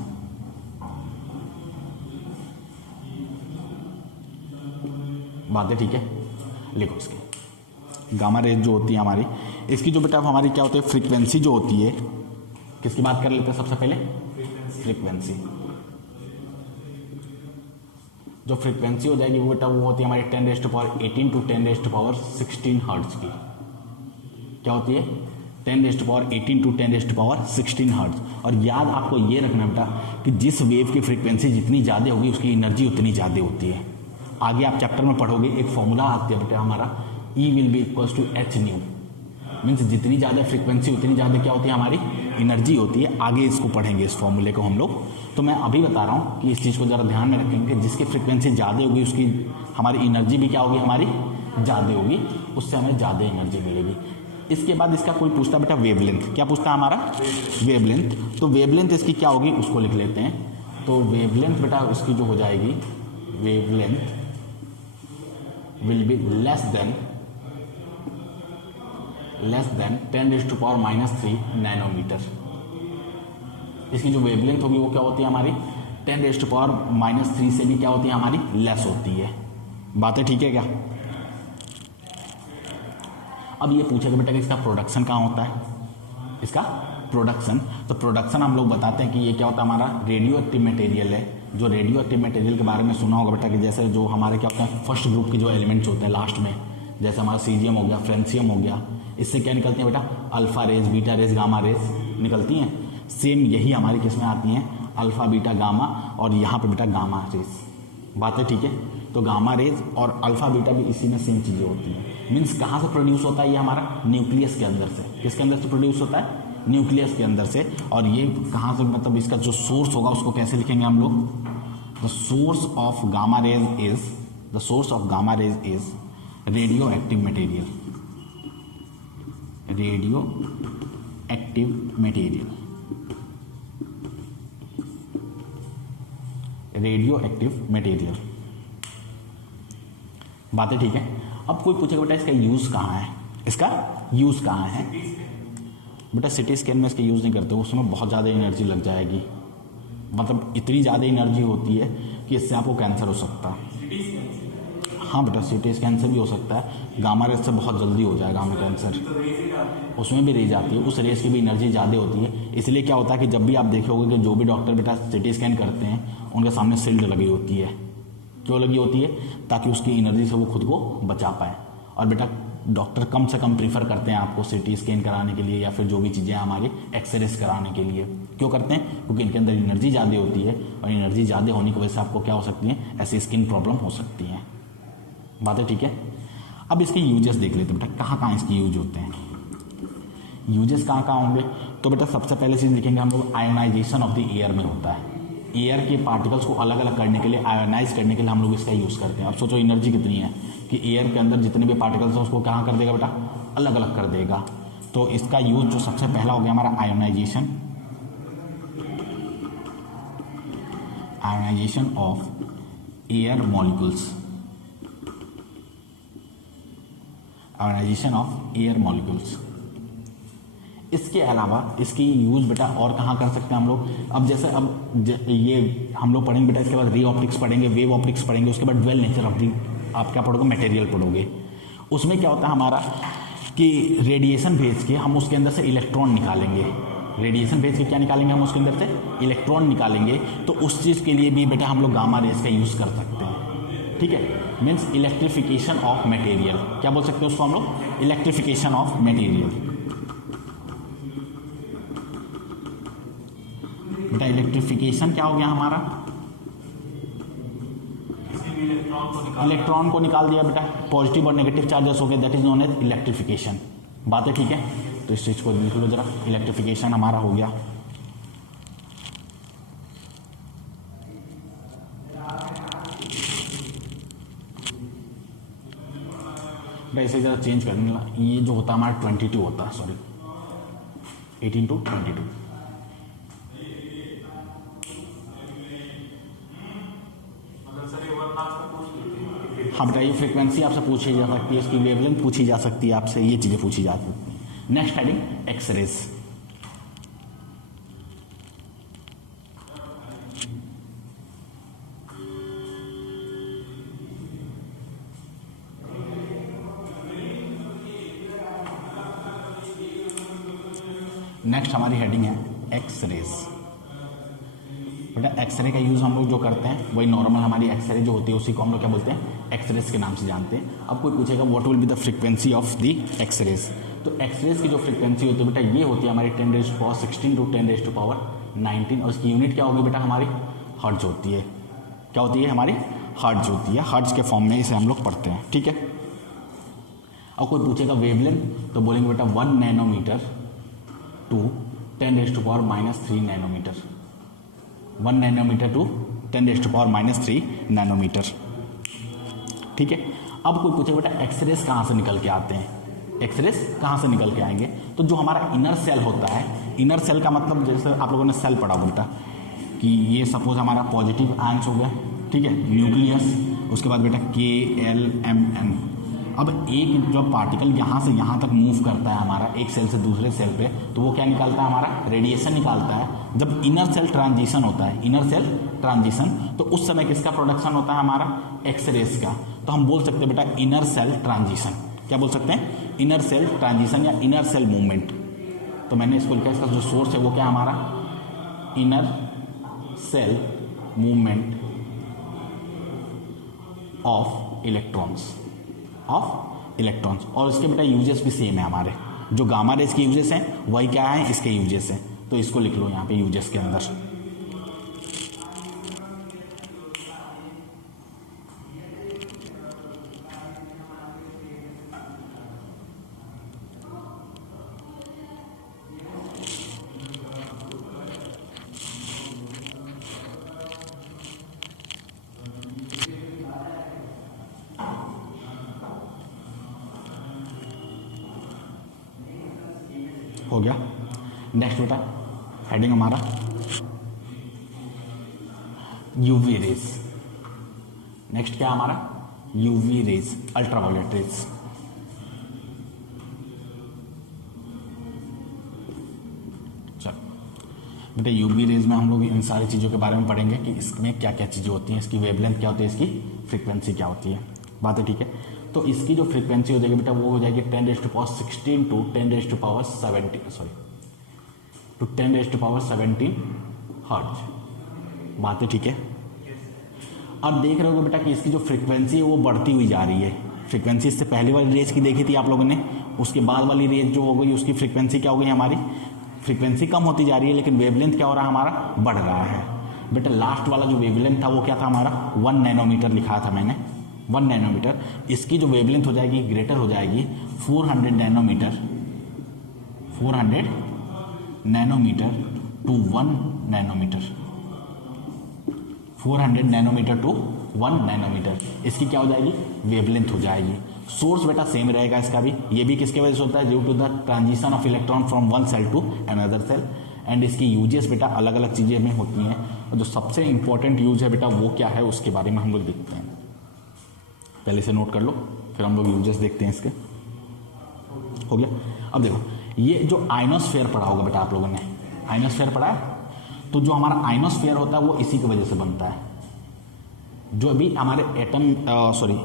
बात है ठीक है, लिखो इसके। गामा रेज जो होती है हमारी, इसकी जो बेटा हमारी क्या होती है? फ्रीक्वेंसी जो होती है, किसकी बात कर लेते हैं सबसे पहले? फ्रीक्वेंसी। जो फ्रीक्वेंसी हो जाएगी वो बेटा वो होती है हमारी 10⁻18 टू 10⁻16 हर्ट्ज की। क्या होती है? 10⁻18 टू 10⁻16 हर्ट्ज। और याद आपको ये रखना बेटा कि जिस वेव की फ्रीक्वेंसी जितनी ज़्यादा होगी उसकी एनर्जी उतनी ज़्यादा होती है। आगे आप चैप्टर में पढ़ोगे, एक फॉर्मूला आती है बेटा हमारा, E will be equals to H nu, means जितनी ज़्यादा फ्रीक्वेंसी उतनी ज़्यादा क्या होती है? हमारी एनर्जी होती है। आगे इसको पढ़ेंगे इस फॉर्मूले को हम लोग। तो मैं अभी बता रहा हूँ कि इस चीज़ को ज़रा ध्यान में रखेंगे, जिसकी फ्रीक्वेंसी ज़्यादा होगी उसकी हमारी एनर्जी भी क्या होगी? हमारी ज़्यादा होगी, उससे हमें ज़्यादा एनर्जी मिलेगी। इसके बाद इसका कोई पूछता बेटा वेवलेंथ, क्या पूछता है हमारा? वेवलेंथ। तो वेवलेंथ इसकी क्या होगी उसको लिख लेते हैं। तो वेवलेंथ बेटा इसकी जो हो जाएगी, wavelength will be less than 10⁻³ nanometer. इसकी जो वेवलेंथ होगी वो क्या होती है हमारी? 10⁻³ से भी क्या होती है? हमारी लेस होती है, बातें ठीक है क्या? अब ये पूछेगा बेटा कि इसका प्रोडक्शन कहाँ होता है? इसका प्रोडक्शन, तो प्रोडक्शन हम लोग बताते हैं कि ये क्या होता है हमारा? रेडियो एक्टिव मटेरियल है। जो रेडियो एक्टिव मटेरियल के बारे में सुना होगा बेटा कि जैसे जो हमारे क्या होता है फर्स्ट ग्रुप के जो एलिमेंट्स होते हैं लास्ट में, जैसे हमारा सीजियम हो गया, फ्रेंसियम हो गया, इससे क्या निकलती हैं बेटा? Alpha rays, beta rays, gamma rays निकलती हैं। सेम यही हमारी किस में आती हैं? अल्फा, बीटा, गामा, और यहाँ पे बेटा गामा रेज, बातें ठीक है। तो गामा रेज और अल्फा बीटा भी इसी में सेम चीज़ें होती हैं। मीन्स कहाँ से प्रोड्यूस होता है ये हमारा? न्यूक्लियस के अंदर से। किसके अंदर से प्रोड्यूस होता है? न्यूक्लियस के अंदर से। और ये कहाँ से, मतलब इसका जो सोर्स होगा उसको कैसे लिखेंगे हम लोग? The source of gamma rays is, the source of gamma rays is radio active material, radio active material, radio active material, बातें ठीक है। अब कोई पूछेगा बेटा इसका यूज कहाँ है? इसका यूज कहाँ है? बेटा सिटी स्कैन में इसका यूज नहीं करते, उसमें बहुत ज़्यादा एनर्जी लग जाएगी, मतलब इतनी ज़्यादा एनर्जी होती है कि इससे आपको कैंसर हो सकता है। हाँ बेटा सिटी स्कैन से भी हो सकता है, गामा रेज से बहुत जल्दी हो जाएगा हमें कैंसर, उसमें भी रेज आती है, उस रेज की भी एनर्जी ज़्यादा होती है। इसलिए क्या होता है कि जब भी आप देखोगे कि जो भी डॉक्टर बेटा सिटी स्कैन करते हैं उनके सामने शील्ड लगी होती है। क्यों लगी होती है? ताकि उसकी एनर्जी से वो खुद को बचा पाए। और बेटा डॉक्टर कम से कम प्रीफर करते हैं आपको सिटी स्कैन कराने के लिए, या फिर जो भी चीज़ें हमारे एक्सरेज कराने के लिए। क्यों करते हैं? क्योंकि इनके अंदर एनर्जी ज़्यादा होती है, और एनर्जी ज़्यादा होने की वजह से आपको क्या हो सकती है? ऐसी स्किन प्रॉब्लम हो सकती है, बातें ठीक है। अब इसके यूजेस देख लेते हैं बेटा, कहाँ कहाँ इसके यूज होते हैं। यूजेस कहाँ कहाँ होंगे? तो बेटा सबसे पहले चीज़ लिखेंगे हम लोग, आयोनाइजेशन ऑफ द एयर में होता है। एयर के पार्टिकल्स को अलग अलग करने के लिए, आयोनाइज करने के लिए हम लोग इसका यूज़ करते हैं। अब सोचो एनर्जी कितनी है कि एयर के अंदर जितने भी पार्टिकल्स हैं उसको कहाँ कर देगा बेटा? अलग अलग कर देगा। तो इसका यूज जो सबसे पहला हो गया हमारा ionization, ionization of air molecules. Ionization of air molecules. इसके अलावा इसकी यूज बेटा और कहाँ कर सकते हैं हम लोग? अब जैसे ये हम लोग पढ़ेंगे बेटा, इसके बाद रे ऑप्टिक्स पढ़ेंगे, वेव ऑप्टिक्स पढ़ेंगे, उसके बाद ड्वेल नेचर ऑफ दी आप क्या पढ़ोगे? मटेरियल पढ़ोगे। उसमें क्या होता है हमारा कि रेडिएशन भेज के हम उसके अंदर से इलेक्ट्रॉन निकालेंगे। रेडिएशन भेज के क्या निकालेंगे? हम उसके अंदर से इलेक्ट्रॉन निकालेंगे। तो उस चीज़ के लिए भी बेटा हम लोग गामा रेज का यूज़ कर सकते हैं। ठीक है, मीन्स इलेक्ट्रिफिकेशन ऑफ मटेरियल। क्या बोल सकते हैं उसको हम लोग? Electrification of material. बेटा इलेक्ट्रिफिकेशन क्या हो गया हमारा? इलेक्ट्रॉन को निकाल दिया बेटा, पॉजिटिव और नेगेटिव चार्जेस हो गए, that is known as electrification. बात है ठीक है? तो इस चीज को लिख लो जरा, इलेक्ट्रिफिकेशन हमारा हो गया। इसे जरा चेंज करने ला, ये जो होता है हमारा 22 होता है, सॉरी 18 to 22। हाँ बेटा, ये फ्रीक्वेंसी आपसे पूछी जा सकती है, इसकी वेवलेंथ पूछी जा सकती है आपसे, ये चीज़ें पूछी जा सकती हैं। Next heading X rays. नेक्स्ट हमारी हेडिंग है एक्सरेज। बेटा एक्सरे का यूज़ हम लोग जो करते हैं वही नॉर्मल हमारी एक्सरे जो होती है उसी को हम लोग क्या बोलते हैं? एक्सरेज के नाम से जानते हैं। अब कोई पूछेगा what will be the frequency of the X rays, तो एक्सरेज की जो फ्रीक्वेंसी होती है बेटा ये होती है हमारी 10⁻16 to 10⁻19, और इसकी यूनिट क्या होगी बेटा? हमारी हर्ट्ज होती है। क्या होती है? हमारी हर्ट्ज होती है। हर्ट्ज के फॉर्म में इसे हम लोग पढ़ते हैं। ठीक है, और कोई पूछेगा वेवलेंथ, तो बोलेंगे बेटा 1 nanometer to 10⁻³ nanometer. 1 nanometer to 10⁻³ nanometer. ठीक है, अब कोई पूछे बेटा एक्सरेज कहाँ से निकल के आते हैं? एक्सरेज कहाँ से निकल के आएंगे? तो जो हमारा इनर सेल होता है, इनर सेल का मतलब जैसे आप लोगों ने सेल पढ़ा बेटा कि ये सपोज हमारा पॉजिटिव आयंस हो गया, ठीक है, न्यूक्लियस, उसके बाद बेटा KLMN। अब एक जब पार्टिकल यहाँ से यहाँ तक मूव करता है हमारा एक सेल से दूसरे सेल पे, तो वो क्या निकालता है? हमारा रेडिएशन निकालता है। जब इनर सेल ट्रांजिशन होता है, इनर सेल ट्रांजिशन, तो उस समय किसका प्रोडक्शन होता है? हमारा एक्सरेज का। तो हम बोल सकते हैं बेटा इनर सेल ट्रांजिशन। क्या बोल सकते हैं? इनर सेल ट्रांजिशन या इनर सेल मूवमेंट। तो मैंने इसको लिखा, इसका जो सोर्स है वो क्या हमारा? Inner shell movement of electrons, और इसके बेटा यूजेस भी सेम है हमारे। जो गामा रेज के यूजेस हैं वही क्या है? इसके यूजेस हैं। तो इसको लिख लो यहाँ पे यूजेस के अंदर। हो गया। नेक्स्ट बेटा हेडिंग हमारा यूवी रेज। नेक्स्ट क्या हमारा? UV rays, ultraviolet rays. चलो बेटा यूवी रेज में हम लोग इन सारी चीज़ों के बारे में पढ़ेंगे कि इसमें क्या क्या चीज़ें होती हैं, इसकी वेवलेंथ क्या होती है, इसकी फ्रीक्वेंसी क्या होती है। बात है ठीक है? तो इसकी जो फ्रीक्वेंसी हो जाएगी बेटा वो हो जाएगी 10⁻16 to 10⁻17 हर्ट्ज। बात है ठीक है? अब देख रहे हो बेटा कि इसकी जो फ्रीक्वेंसी है वो बढ़ती हुई जा रही है। फ्रीक्वेंसी इससे पहली वाली रेंज की देखी थी आप लोगों ने, उसके बाद वाली रेंज जो हो गई उसकी फ्रीक्वेंसी क्या हो गई? हमारी फ्रीक्वेंसी कम होती जा रही है, लेकिन वेवलेंथ क्या हो रहा है? हमारा बढ़ रहा है। बेटा लास्ट वाला जो वेवलेंथ था वो क्या था? हमारा 1 नैनोमीटर लिखा था मैंने, 1 नैनोमीटर। इसकी जो वेवलेंथ हो जाएगी ग्रेटर हो जाएगी 400 nanometer, 400 nanometer to 1 nanometer, 400 nanometer to 1 nanometer. इसकी क्या हो जाएगी? वेवलेंथ हो जाएगी। सोर्स बेटा सेम रहेगा इसका भी, ये भी किसके वजह से होता है? Due to the transition of electron from one shell to another shell. And इसकी यूजेस बेटा अलग अलग चीज़ें में होती हैं, और जो सबसे इंपॉर्टेंट यूज है बेटा वो क्या है उसके बारे में हम लोग देखते हैं। पहले से नोट कर लो, फिर हम लोग यूजेस देखते हैं इसके। हो गया। अब देखो ये जो आइनोस्फेयर पढ़ा होगा बेटा आप लोगों ने, आइनोस्फेयर पढ़ा है, तो जो हमारा आइनोस्फेयर होता है वो इसी की वजह से बनता है। जो भी हमारे एटम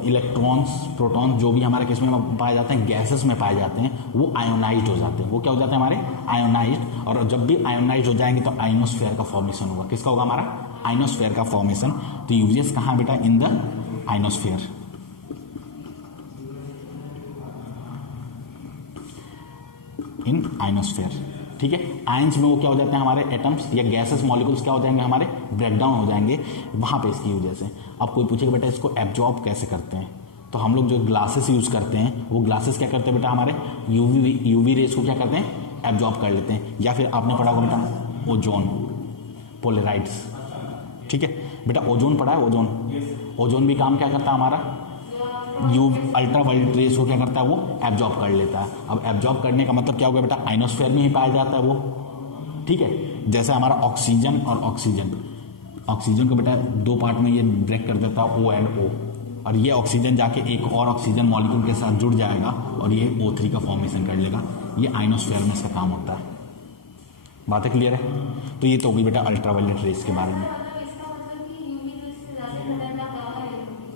इलेक्ट्रॉन्स प्रोटॉन्स जो भी हमारे किस में पाए जाते हैं, गैसेस में पाए जाते हैं, वो आयोनाइज्ड हो जाते हैं। वो क्या हो जाते हैं हमारे आयोनाइज्ड, और जब भी आयोनाइज्ड हो जाएंगे तो आइनोस्फेयर का फॉर्मेशन होगा। किसका होगा? हमारा आइनोस्फेयर का फॉर्मेशन। तो यूजेस कहाँ बेटा? In the ionosphere. In ionosphere, ठीक है। आयंस में वो क्या हो जाते हैं हमारे एटम्स या गैसेस मॉलिक्यूल्स क्या हो जाएंगे हमारे? ब्रेकडाउन हो जाएंगे वहाँ पे इसकी वजह से। अब कोई पूछेगा बेटा इसको एब्जॉर्ब कैसे करते हैं, तो हम लोग जो ग्लासेस यूज करते हैं वो ग्लासेस क्या करते हैं बेटा? हमारे यूवी रेस को क्या करते हैं? एब्जॉर्ब कर लेते हैं। या फिर आपने पढ़ा होगा बेटा ओजोन पोलराइड्स, ठीक है बेटा, ओजोन पढ़ा है? ओजोन भी काम क्या करता है हमारा? अल्ट्रा वायलेट रेस को क्या करता है? वो एब्जॉर्ब कर लेता है। अब एब्जॉर्ब करने का मतलब क्या हो गया बेटा? आइनोस्फेयर में ही पाया जाता है वो, ठीक है। जैसे हमारा ऑक्सीजन और ऑक्सीजन को बेटा दो पार्ट में ये ब्रेक कर देता है, O एंड O, और ये ऑक्सीजन जाके एक और ऑक्सीजन मॉलिक्यूल के साथ जुड़ जाएगा और ये O3 का फॉर्मेशन कर लेगा। ये आइनोस्फेयर में इसका काम होता है। बातें क्लियर है? तो ये तो होगी बेटा अल्ट्रा वायलेट रेस के बारे में।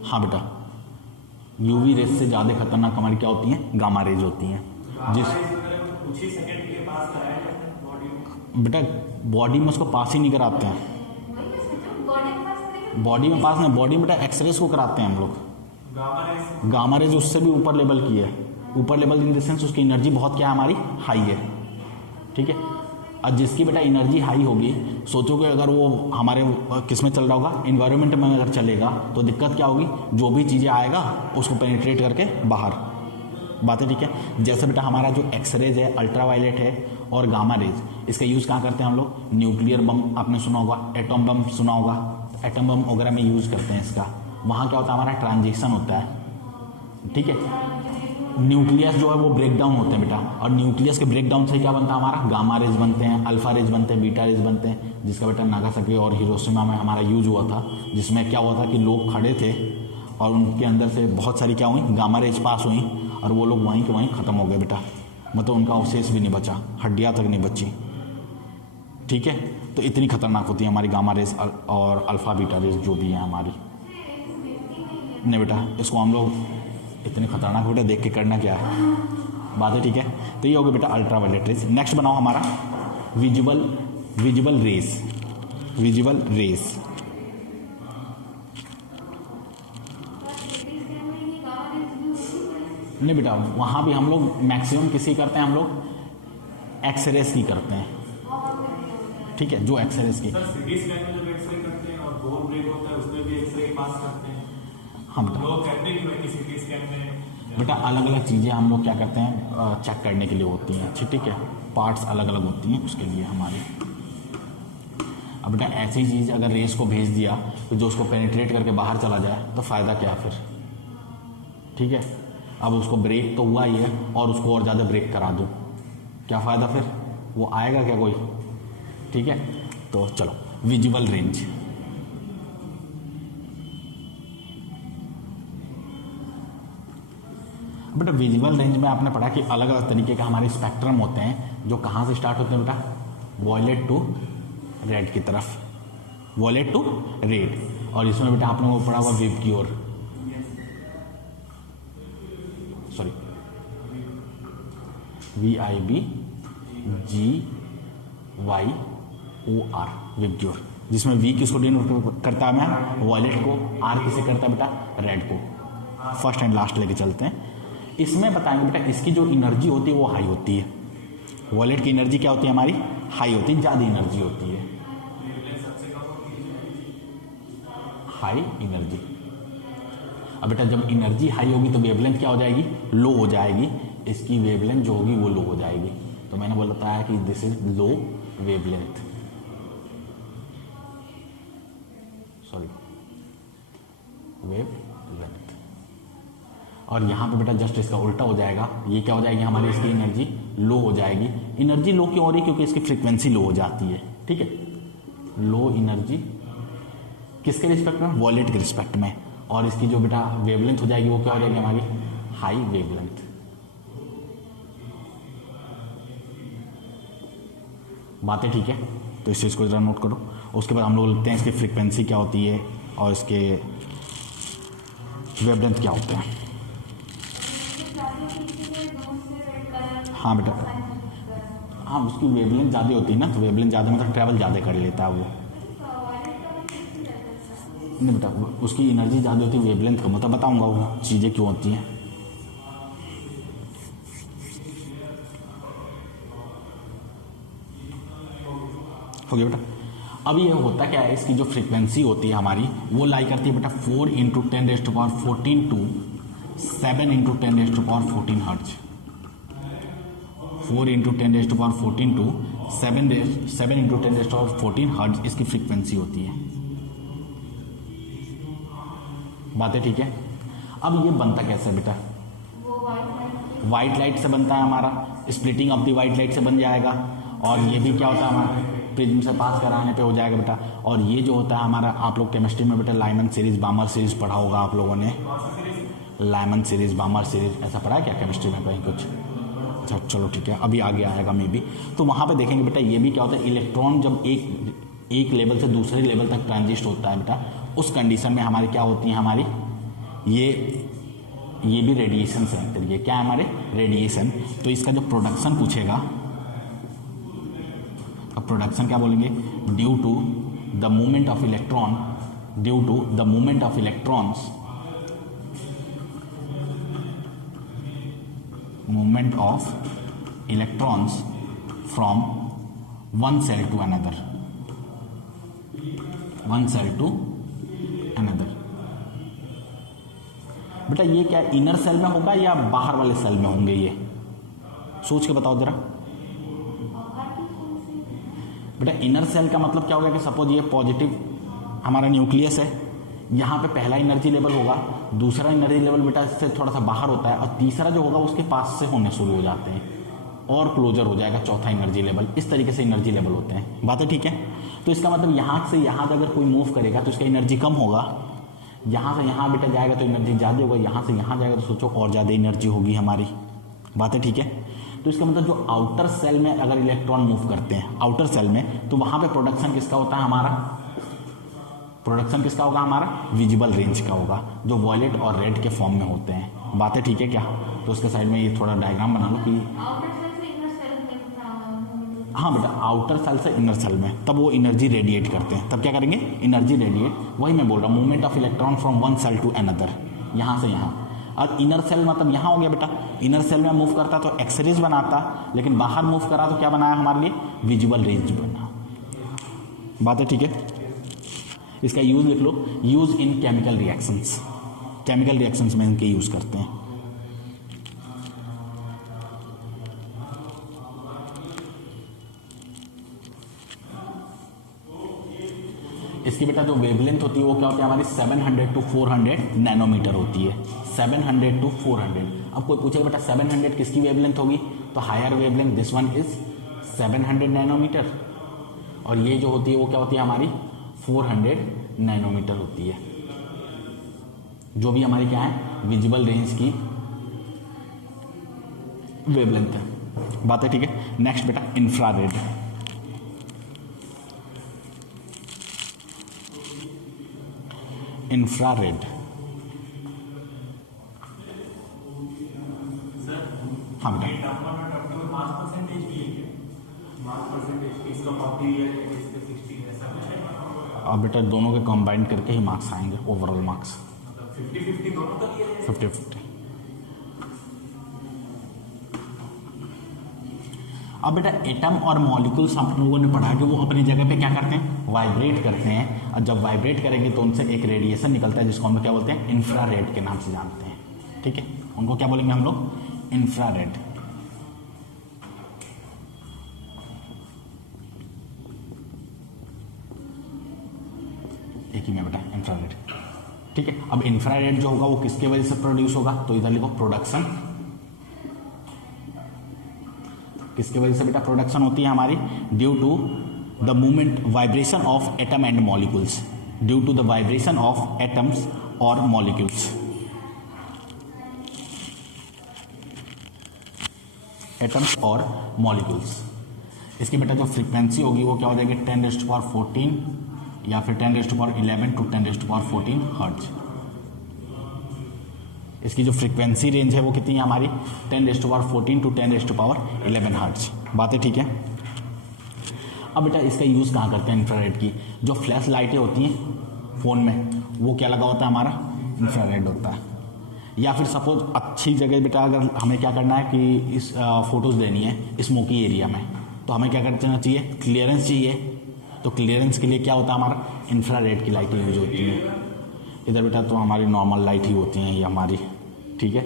हाँ बेटा, यूवी रेस से ज़्यादा खतरनाक हमारी क्या होती हैं? गामा रेज होती हैं। जिस बेटा बॉडी में उसको पास ही नहीं कराते हैं, बॉडी में पास नहीं, बॉडी में बेटा एक्सरेस को कराते हैं हम लोग। गामा रेज उससे भी ऊपर लेवल की है, ऊपर लेवल इन द सेंस उसकी एनर्जी बहुत क्या है हमारी? हाई है, ठीक है। और जिसकी बेटा एनर्जी हाई होगी, सोचोगे अगर वो हमारे किस में चल रहा होगा? इन्वायरमेंट में अगर चलेगा तो दिक्कत क्या होगी? जो भी चीज़ें आएगा उसको पेनिट्रेट करके बाहर। बातें ठीक है। जैसे बेटा हमारा जो एक्सरेज है, अल्ट्रा वायलेट है और गामा रेज, इसका यूज़ कहाँ करते हैं हम लोग? न्यूक्लियर बम आपने सुना होगा, एटम बम सुना होगा, एटम बम वगैरह में यूज़ करते हैं इसका। वहाँ क्या होता है? हमारा ट्रांजिशन होता है, ठीक है। न्यूक्लियस जो है वो ब्रेक डाउन होते हैं बेटा, और न्यूक्लियस के ब्रेक डाउन से क्या बनता है हमारा? गामा रेज बनते हैं, अल्फा रेज बनते हैं, बीटा रेज बनते हैं, जिसका बेटा नागासाकी और हिरोशिमा में हमारा यूज हुआ था। जिसमें क्या हुआ था कि लोग खड़े थे और उनके अंदर से बहुत सारी क्या हुई? गामा रेज पास हुई और वो लोग वहीं के वहीं ख़त्म हो गए बेटा। मतलब उनका अवशेष भी नहीं बचा, हड्डियाँ तक नहीं बची, ठीक है। तो इतनी खतरनाक होती है हमारी गामा रेज और अल्फा बीटा रेज जो भी है हमारी। नहीं बेटा, इसको हम लोग इतनी खतरनाक बेटा देख के करना क्या है? बात है, ठीक है। तो ये हो गया बेटा अल्ट्रा वायलेट रेज। नेक्स्ट बनाओ हमारा विजिबल रेस। नहीं बेटा, वहाँ भी हम लोग मैक्सिमम किसी करते हैं, हम लोग एक्सरेस की करते हैं, ठीक है, जो एक्सरेस की। सिटी स्कैन में जब एक्सरे करते हैं और बोन ब्रेक होता है उसमें भी एक्सरे पास करते हैं। हाँ बेटा, लोग कहते हैं कि सिटी स्कैन में बेटा अलग अलग चीज़ें हम लोग क्या करते हैं? चेक करने के लिए होती हैं, ठीक है। पार्ट्स अलग अलग होती हैं उसके लिए हमारी। अब बेटा ऐसी चीज़ अगर रेस को भेज दिया तो जो उसको पेनिट्रेट करके बाहर चला जाए तो फ़ायदा क्या फिर? ठीक है। अब उसको ब्रेक तो हुआ ही है और उसको और ज़्यादा ब्रेक करा दो, क्या फ़ायदा फिर? वो आएगा क्या कोई? ठीक है। तो चलो विजिबल रेंज। बेटा विजिबल रेंज में आपने पढ़ा कि अलग अलग तरीके का हमारे स्पेक्ट्रम होते हैं जो कहाँ से स्टार्ट होते हैं बेटा? वॉयलेट टू रेड की तरफ, वॉयलेट टू रेड। और इसमें बेटा आपने वो पढ़ा हुआ विबग्योर, सॉरी VIBGYOR, विबग्योर, जिसमें V किसको डिनोट करता है मैं? वॉयलेट को। R किसे करता है बेटा? रेड को। फर्स्ट एंड लास्ट लेके चलते हैं। इसमें बताएंगे बेटा इसकी जो एनर्जी होती है वो हाई होती है। वॉयलेट की एनर्जी क्या होती है हमारी? हाई होती है, ज़्यादा एनर्जी होती है, हाई एनर्जी। अब बेटा जब एनर्जी हाई होगी तो वेवलेंथ क्या हो जाएगी? लो हो जाएगी। इसकी वेवलेंथ जो होगी वो लो हो जाएगी। तो मैंने बोलता है कि this is low wavelength, sorry wavelength. और यहाँ पे बेटा जस्ट इसका उल्टा हो जाएगा। ये क्या हो जाएगी हमारी? इसकी एनर्जी लो हो जाएगी। एनर्जी लो क्यों हो रही है? क्योंकि इसकी फ्रीक्वेंसी लो हो जाती है, ठीक है। लो एनर्जी किसके रिस्पेक्ट में? वॉयलेट के रिस्पेक्ट में। और इसकी जो बेटा वेवलेंथ हो जाएगी वो क्या हो जाएगी हमारी? High wavelength. बातें ठीक है, तो इस चीज़ को ज़रा नोट करो। उसके बाद हम लोग लिखते हैं इसकी फ्रीक्वेंसी क्या होती है और इसके वेवलेंथ क्या होते हैं। हाँ बेटा, हाँ उसकी वेवलेंथ ज़्यादा होती है ना, तो वेवलेंथ ज़्यादा मतलब ट्रैवल ज़्यादा कर लेता है वो। नहीं बेटा, उसकी एनर्जी ज़्यादा होती है, वेवलेंथ कम होता है। बताऊँगा वो चीज़ें क्यों होती हैं। हो गया बेटा। अब ये होता क्या है, इसकी जो फ्रीक्वेंसी होती है हमारी वो लाई करती है बेटा 4 × 10⁻14 टू 7 × 10⁻14 हर्ट्ज। 4 × 10⁻14 टू 7 × 10⁻14 हर्ट्ज इसकी फ्रीक्वेंसी होती है। बातें ठीक है। अब ये बनता कैसे है बेटा, वाइट लाइट से बनता है हमारा, splitting of the white light से बन जाएगा। और ये भी क्या होता है हमारा, प्रिज्म से पास कराने पे हो जाएगा बेटा। और ये जो होता है हमारा, आप लोग केमिस्ट्री में बेटा लाइमन सीरीज, बामर सीरीज पढ़ा होगा आप लोगों ने। लाइमन सीरीज, बामर सीरीज ऐसा पढ़ा है क्या केमिस्ट्री में कहीं कुछ? अच्छा चलो ठीक है, अभी आगे आएगा मे बी। तो वहाँ पे देखेंगे बेटा ये भी क्या होता है, इलेक्ट्रॉन जब एक लेवल से दूसरे लेवल तक ट्रांजिस्ट होता है बेटा, उस कंडीशन में हमारी क्या होती है, हमारी ये भी रेडिएशन से एक तरीके, क्या है हमारे रेडिएशन। तो इसका जो प्रोडक्शन पूछेगा, अब प्रोडक्शन क्या बोलेंगे, due to the movement of electron, due to the movement of electrons, movement of electrons from one shell to another, one shell to another. बेटा ये क्या इनर सेल में होगा या बाहर वाले सेल में होंगे, ये सोच के बताओ जरा। बेटा इनर सेल का मतलब क्या होगा कि सपोज ये पॉजिटिव हमारा न्यूक्लियस है, यहाँ पे पहला एनर्जी लेवल होगा, दूसरा एनर्जी लेवल बेटा इससे थोड़ा सा बाहर होता है, और तीसरा जो होगा उसके पास से होने शुरू हो जाते हैं और क्लोजर हो जाएगा चौथा एनर्जी लेवल। इस तरीके से एनर्जी लेवल होते हैं। बातें ठीक है। तो इसका मतलब यहाँ से यहाँ अगर कोई मूव करेगा तो इसका एनर्जी कम होगा, यहाँ से यहाँ बेटा जाएगा तो एनर्जी ज़्यादा होगा, यहाँ से यहाँ जाएगा तो सोचो और ज़्यादा एनर्जी होगी हमारी। बातें ठीक है। तो इसका मतलब जो आउटर सेल में अगर इलेक्ट्रॉन मूव करते हैं आउटर सेल में, तो वहाँ पे प्रोडक्शन किसका होता है हमारा, प्रोडक्शन किसका होगा हमारा, विजिबल रेंज का होगा, जो वॉयलेट और रेड के फॉर्म में होते हैं। बातें ठीक है क्या। तो उसके साइड में ये थोड़ा डायग्राम बना लो कि हाँ बेटा आउटर सेल से इनर सेल में, तब वो एनर्जी रेडिएट करते हैं, तब क्या करेंगे एनर्जी रेडिएट। वही मैं बोल रहा हूँ, movement of electron from one shell to another, यहाँ से यहाँ। और इनर सेल मतलब यहाँ हो गया बेटा, इनर सेल में मूव करता तो एक्स रेज बनाता, लेकिन बाहर मूव करा तो क्या बनाया हमारे लिए, विजुअल रेंज बना। बातें ठीक है। इसका यूज लिख लो, use in chemical reactions, chemical reactions में इनके यूज करते हैं। इसकी बेटा जो वेवलेंथ होती है वो क्या होती है हमारी 700 to 400 नैनोमीटर होती है, 700 to 400। अब कोई पूछेगा बेटा 700 किसकी वेवलेंथ होगी, तो higher wavelength this one is 700 nanometer, और ये जो होती है वो क्या होती है हमारी 400 नैनोमीटर होती है, जो भी हमारी क्या है विजिबल रेंज की वेवलेंथ है। बात है ठीक है। नेक्स्ट बेटा इंफ्रारेड। इंफ्रारेड, हाँ बेटा अब बेटा दोनों के कंबाइन करके ही मार्क्स आएंगे, ओवरऑल मार्क्स 50-50। अब बेटा एटम और मॉलिक्यूल्स आप लोगों ने पढ़ा कि वो अपनी जगह पे क्या करते हैं, वाइब्रेट करते हैं, और जब वाइब्रेट करेंगे तो उनसे एक रेडिएशन निकलता है जिसको हम लोग क्या बोलते हैं, इंफ्रारेड के नाम से जानते हैं। ठीक है, उनको क्या बोलेंगे हम लोग, इंफ्रारेड। एक ही में बेटा इंफ्रारेड। ठीक है, अब इंफ्रारेड जो होगा वो किसके वजह से प्रोड्यूस होगा, तो इधर लिखो प्रोडक्शन। किसके वजह से बेटा प्रोडक्शन होती है हमारी, due to the movement vibration of atom and molecules, due to the vibration of atoms और मॉलिक्यूल्स, एटम्स और मॉलिक्यूल्स। इसकी बेटा जो फ्रीक्वेंसी होगी वो क्या हो जाएगी 10⁻14 या फिर 10⁻11 टू 10⁻14 हर्ट्ज। इसकी जो फ्रीक्वेंसी रेंज है वो कितनी है हमारी 10⁻14 टू 10⁻11 हर्ट्ज। बातें ठीक है। अब बेटा इसका यूज़ कहाँ करते हैं इंफ्रारेड की? जो फ्लैश लाइटें होती हैं फ़ोन में वो क्या लगा होता है हमारा इंफ्रारेड होता है। या फिर सपोज अच्छी जगह बेटा अगर हमें क्या करना है कि इस फोटोज़ लेनी है स्मोकी एरिया में, तो हमें क्या करना चाहिए? क्लियरेंस चाहिए। तो क्लियरेंस के लिए क्या होता है हमारा इंफ्रारेड की लाइटें यूज होती हैं। इधर बेटा तो हमारी नॉर्मल लाइट ही होती हैं ये हमारी, ठीक है,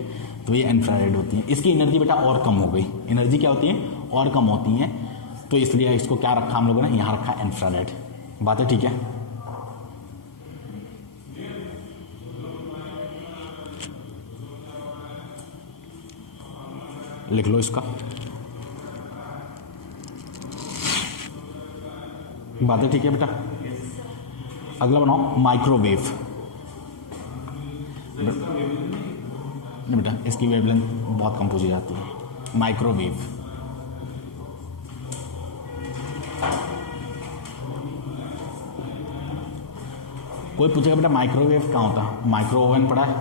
तो ये इंफ्रारेड होती हैं। इसकी एनर्जी बेटा और कम हो गई, एनर्जी क्या होती है और कम होती हैं, तो इसलिए इसको क्या रखा हम लोगों ने यहाँ रखा इंफ्रारेड। बातें ठीक है। लिख लो इसका। बातें ठीक है बेटा। अगला बनाओ माइक्रोवेव। नहीं बेटा इसकी वेवलेंथ बहुत कम पूछी जाती है। माइक्रोवेव कोई पूछेगा बेटा माइक्रोवेव कहाँ होता है? माइक्रो ओवन पड़ा है,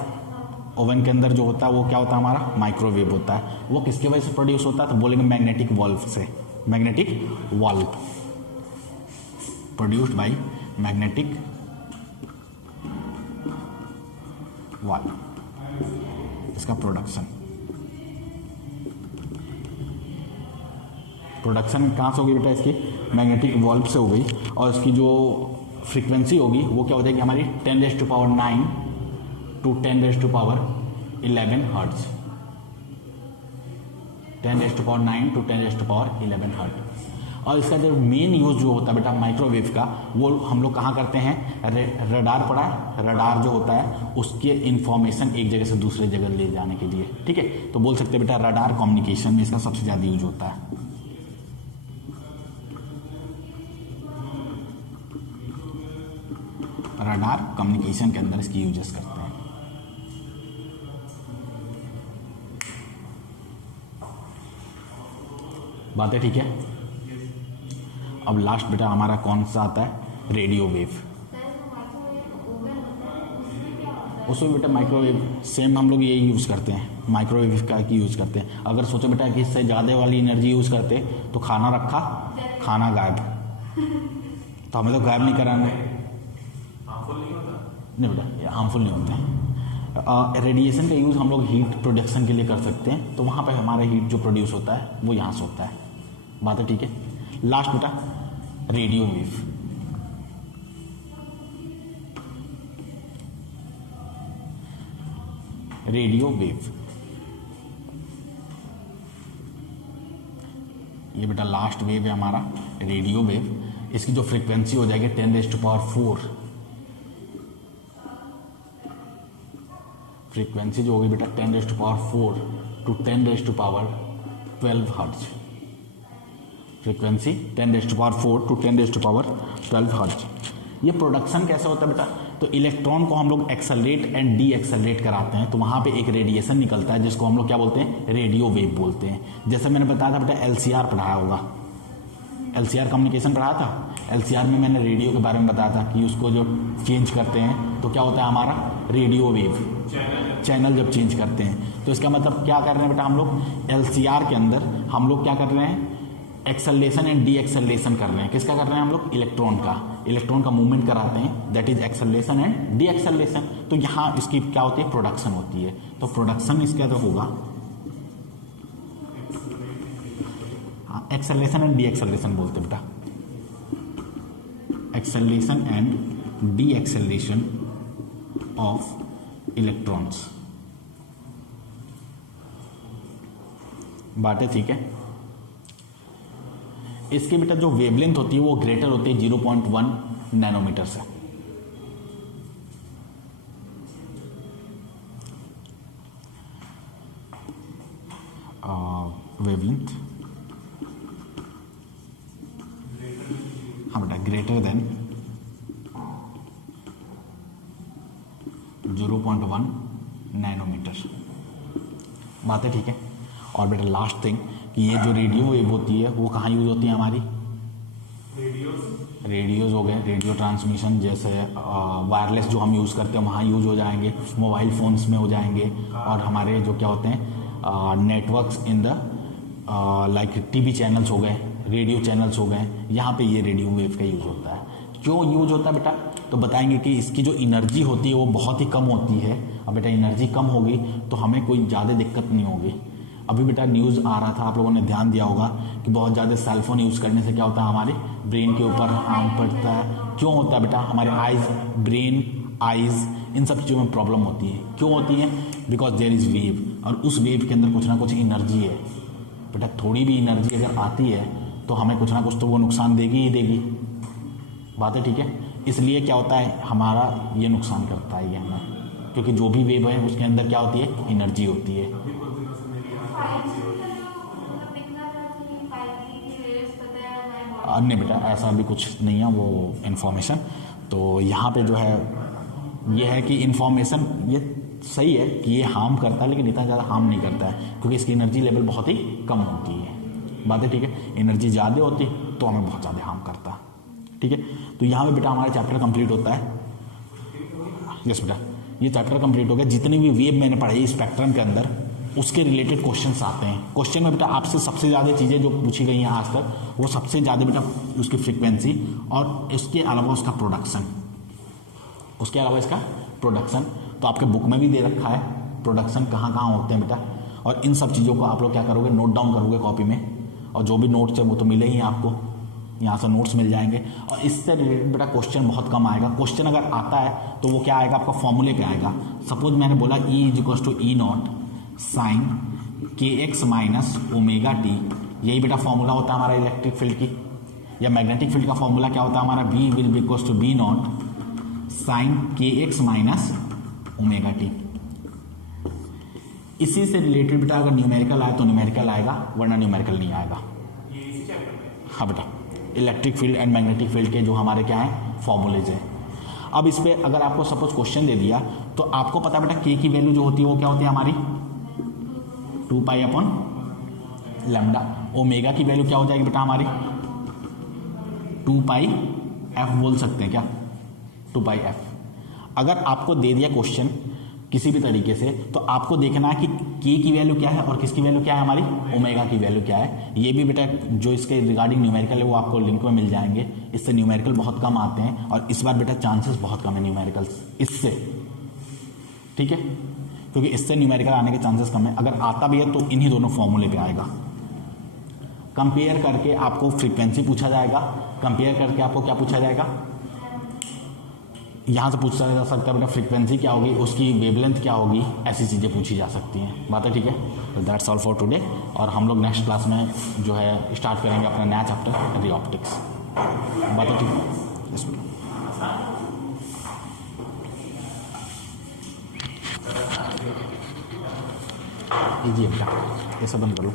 ओवन के अंदर जो होता है वो क्या होता है हमारा माइक्रोवेव होता है। वो किसके वजह से प्रोड्यूस होता है? तो बोलेंगे मैग्नेटिक वाल्व से। Magnetic valve produced by magnetic valve, इसका प्रोडक्शन कहाँ से होगी बेटा? इसकी मैग्नेटिक वाल्व से हो गई। और इसकी जो फ्रीक्वेंसी होगी वो क्या हो जाएगी हमारी 10⁻9 टू 10⁻11 हर्ट्ज। 10⁻9 to 10⁻11 hertz. और इसका जो मेन यूज जो होता है बेटा माइक्रोवेव का, वो हम लोग कहाँ करते हैं? रडार पड़ा है, रडार जो होता है उसके इंफॉर्मेशन एक जगह से दूसरे जगह ले जाने के लिए, ठीक है। तो बोल सकते हैं बेटा रडार कम्युनिकेशन में इसका सबसे ज़्यादा यूज होता है। रडार कम्युनिकेशन के अंदर इसकी यूजेस करते हैं। बातें ठीक है। अब लास्ट बेटा हमारा कौन सा आता है? Radio wave. उसमें बेटा माइक्रोवेव सेम हम लोग यही यूज़ करते हैं, माइक्रोवेव का की यूज़ करते हैं। अगर सोचो बेटा कि इससे ज़्यादा वाली एनर्जी यूज़ करते तो खाना रखा खाना गायब, तो हमें तो गायब नहीं कराना। नहीं बेटा ये हार्मफुल नहीं होता है। रेडिएशन का यूज़ हम लोग हीट प्रोडक्शन के लिए कर सकते हैं, तो वहाँ पे हमारा हीट जो प्रोड्यूस होता है वो यहाँ से होता है। बात है ठीक है। लास्ट बेटा रेडियो वेव। रेडियो वेव ये बेटा लास्ट वेव है हमारा रेडियो वेव। इसकी जो फ्रीक्वेंसी हो जाएगी 10⁻4। फ्रीक्वेंसी जो होगी बेटा 10⁻4 to 10⁻12 hertz. Frequency 10⁻4 to 10⁻12 hertz. ये प्रोडक्शन कैसे होता है बेटा? तो इलेक्ट्रॉन को हम लोग एक्सेलरेट एंड डी एक्सेलरेट कराते हैं, तो वहाँ पे एक रेडिएशन निकलता है जिसको हम लोग क्या बोलते हैं? रेडियो वेव बोलते हैं। जैसे मैंने बताया था बेटा LCR पढ़ाया होगा, LCR कम्युनिकेशन पढ़ाया था। LCR में मैंने रेडियो के बारे में बताया था कि उसको जो चेंज करते हैं तो क्या होता है हमारा रेडियो वेव चैनल जब चेंज करते हैं। तो इसका मतलब क्या कर रहे हैं बेटा हम लोग LCR के अंदर हम लोग क्या कर रहे हैं? एक्सेलरेशन एंड डी एक्सेलरेशन कर रहे हैं। किसका कर रहे हैं हम लोग? इलेक्ट्रॉन का मूवमेंट कराते हैं, that is acceleration and D acceleration. तो यहाँ इसकी क्या होती है? प्रोडक्शन होती है। तो प्रोडक्शन इसका तो होगा एक्सेलरेशन एंड डी एक्सेलरेशन बोलते बेटा, acceleration and D acceleration of electrons. बातें ठीक है। इसकी बेटा जो वेवलेंथ होती है वो ग्रेटर होती है 0.1 नैनोमीटर से। वेवलेंथ हाँ बेटा ग्रेटर देन 0.1 नैनोमीटर। बातें ठीक है। और बेटा लास्ट थिंग कि ये जो रेडियो वेव होती है वो कहाँ यूज़ होती है हमारी, रेडियोज़ हो गए, रेडियो ट्रांसमिशन, जैसे वायरलेस जो हम यूज़ करते हैं वहाँ यूज़ हो जाएंगे, मोबाइल फ़ोन्स में हो जाएंगे, और हमारे जो क्या होते हैं networks in the like TV channels हो गए, रेडियो चैनल्स हो गए, यहाँ पे ये रेडियो वेव का यूज़ होता है। क्यों यूज होता है बेटा, तो बताएंगे कि इसकी जो एनर्जी होती है वो बहुत ही कम होती है। अब बेटा एनर्जी कम होगी तो हमें कोई ज़्यादा दिक्कत नहीं होगी। अभी बेटा न्यूज़ आ रहा था, आप लोगों ने ध्यान दिया होगा कि बहुत ज़्यादा सेलफोन यूज़ करने से क्या होता है, हमारे ब्रेन के ऊपर हार्म पड़ता है। क्यों होता है बेटा, हमारे आइज़, ब्रेन, आइज़, इन सब चीज़ों में प्रॉब्लम होती है। क्यों होती है, बिकॉज देयर इज़ वेव, और उस वेव के अंदर कुछ ना कुछ एनर्जी है। बेटा थोड़ी भी एनर्जी अगर आती है तो हमें कुछ ना कुछ तो वो नुकसान देगी ही देगी, बात है ठीक है। इसलिए क्या होता है, हमारा ये नुकसान करता है ये हमें, क्योंकि जो भी वेव है उसके अंदर क्या होती है, एनर्जी होती है। नहीं बेटा ऐसा भी कुछ नहीं है वो इन्फॉर्मेशन। तो यहाँ पे जो है ये है कि इन्फॉर्मेशन ये सही है कि ये हार्म करता है, लेकिन इतना ज़्यादा हार्म नहीं करता है क्योंकि इसकी एनर्जी लेवल बहुत ही कम होती है, बात है ठीक है। एनर्जी ज़्यादा होती तो हमें बहुत ज़्यादा हार्म करता है, ठीक है। तो यहाँ पे बेटा हमारा चैप्टर कंप्लीट होता है। यस बेटा ये चैप्टर कंप्लीट हो गया। जितनी भी वेव मैंने पढ़ाई स्पेक्ट्रम के अंदर उसके रिलेटेड क्वेश्चंस आते हैं। क्वेश्चन में बेटा आपसे सबसे ज़्यादा चीज़ें जो पूछी गई हैं आज तक, वो सबसे ज़्यादा बेटा उसकी फ्रीक्वेंसी और इसके अलावा उसका प्रोडक्शन, उसके अलावा इसका प्रोडक्शन। तो आपके बुक में भी दे रखा है प्रोडक्शन कहाँ कहाँ होते हैं बेटा, और इन सब चीज़ों को आप लोग क्या करोगे, नोट डाउन करोगे कॉपी में, और जो भी नोट्स है वो तो मिले ही आपको, यहाँ से नोट्स मिल जाएंगे। और इससे रिलेटेड बेटा क्वेश्चन बहुत कम आएगा। क्वेश्चन अगर आता है तो वो क्या आएगा, आपका फॉर्मूले पे आएगा। सपोज मैंने बोला E = E0 sine kx minus omega T, यही बेटा फॉर्मूला होता है हमारा इलेक्ट्रिक फील्ड की, या मैग्नेटिक फील्ड का फॉर्मूला क्या होता है हमारा, B will be equals to B0 sine kx minus omega T. इसी से रिलेटेड बेटा अगर न्यूमेरिकल आए तो न्यूमेरिकल आएगा, वरना न्यूमेरिकल नहीं आएगा। हाँ बेटा electric field and magnetic field के जो हमारे क्या है फॉर्मूलेज है। अब इस पर अगर आपको सपोज क्वेश्चन दे दिया तो आपको पता बेटा के की वैल्यू जो होती है वो क्या होती है हमारी 2π/λ। ओमेगा की वैल्यू क्या हो जाएगी बेटा हमारी 2πf बोल सकते हैं क्या, 2πf। अगर आपको दे दिया क्वेश्चन किसी भी तरीके से तो आपको देखना है कि के की वैल्यू क्या है और किसकी वैल्यू क्या है, हमारी ओमेगा की वैल्यू क्या है। ये भी बेटा जो इसके रिगार्डिंग न्यूमेरिकल है वो आपको लिंक में मिल जाएंगे। इससे न्यूमेरिकल बहुत कम आते हैं और इस बार बेटा चांसेस बहुत कम है न्यूमेरिकल्स इससे, ठीक है, क्योंकि इससे न्यूमेरिकल आने के चांसेस कम है। अगर आता भी है तो इन्हीं दोनों फॉर्मूले पे आएगा। कंपेयर करके आपको फ्रीक्वेंसी पूछा जाएगा, कंपेयर करके आपको क्या पूछा जाएगा, यहाँ से पूछा जा सकता है बेटा फ्रीक्वेंसी क्या होगी, उसकी वेवलेंथ क्या होगी, ऐसी चीज़ें पूछी जा सकती हैं, बात है ठीक है। तो दैट्स ऑल फॉर टुडे, और हम लोग नेक्स्ट क्लास में जो है स्टार्ट करेंगे अपना नया चैप्टर री ऑप्टिक्स, बात है ठीक है। यस बेटा ये सब बंद करो।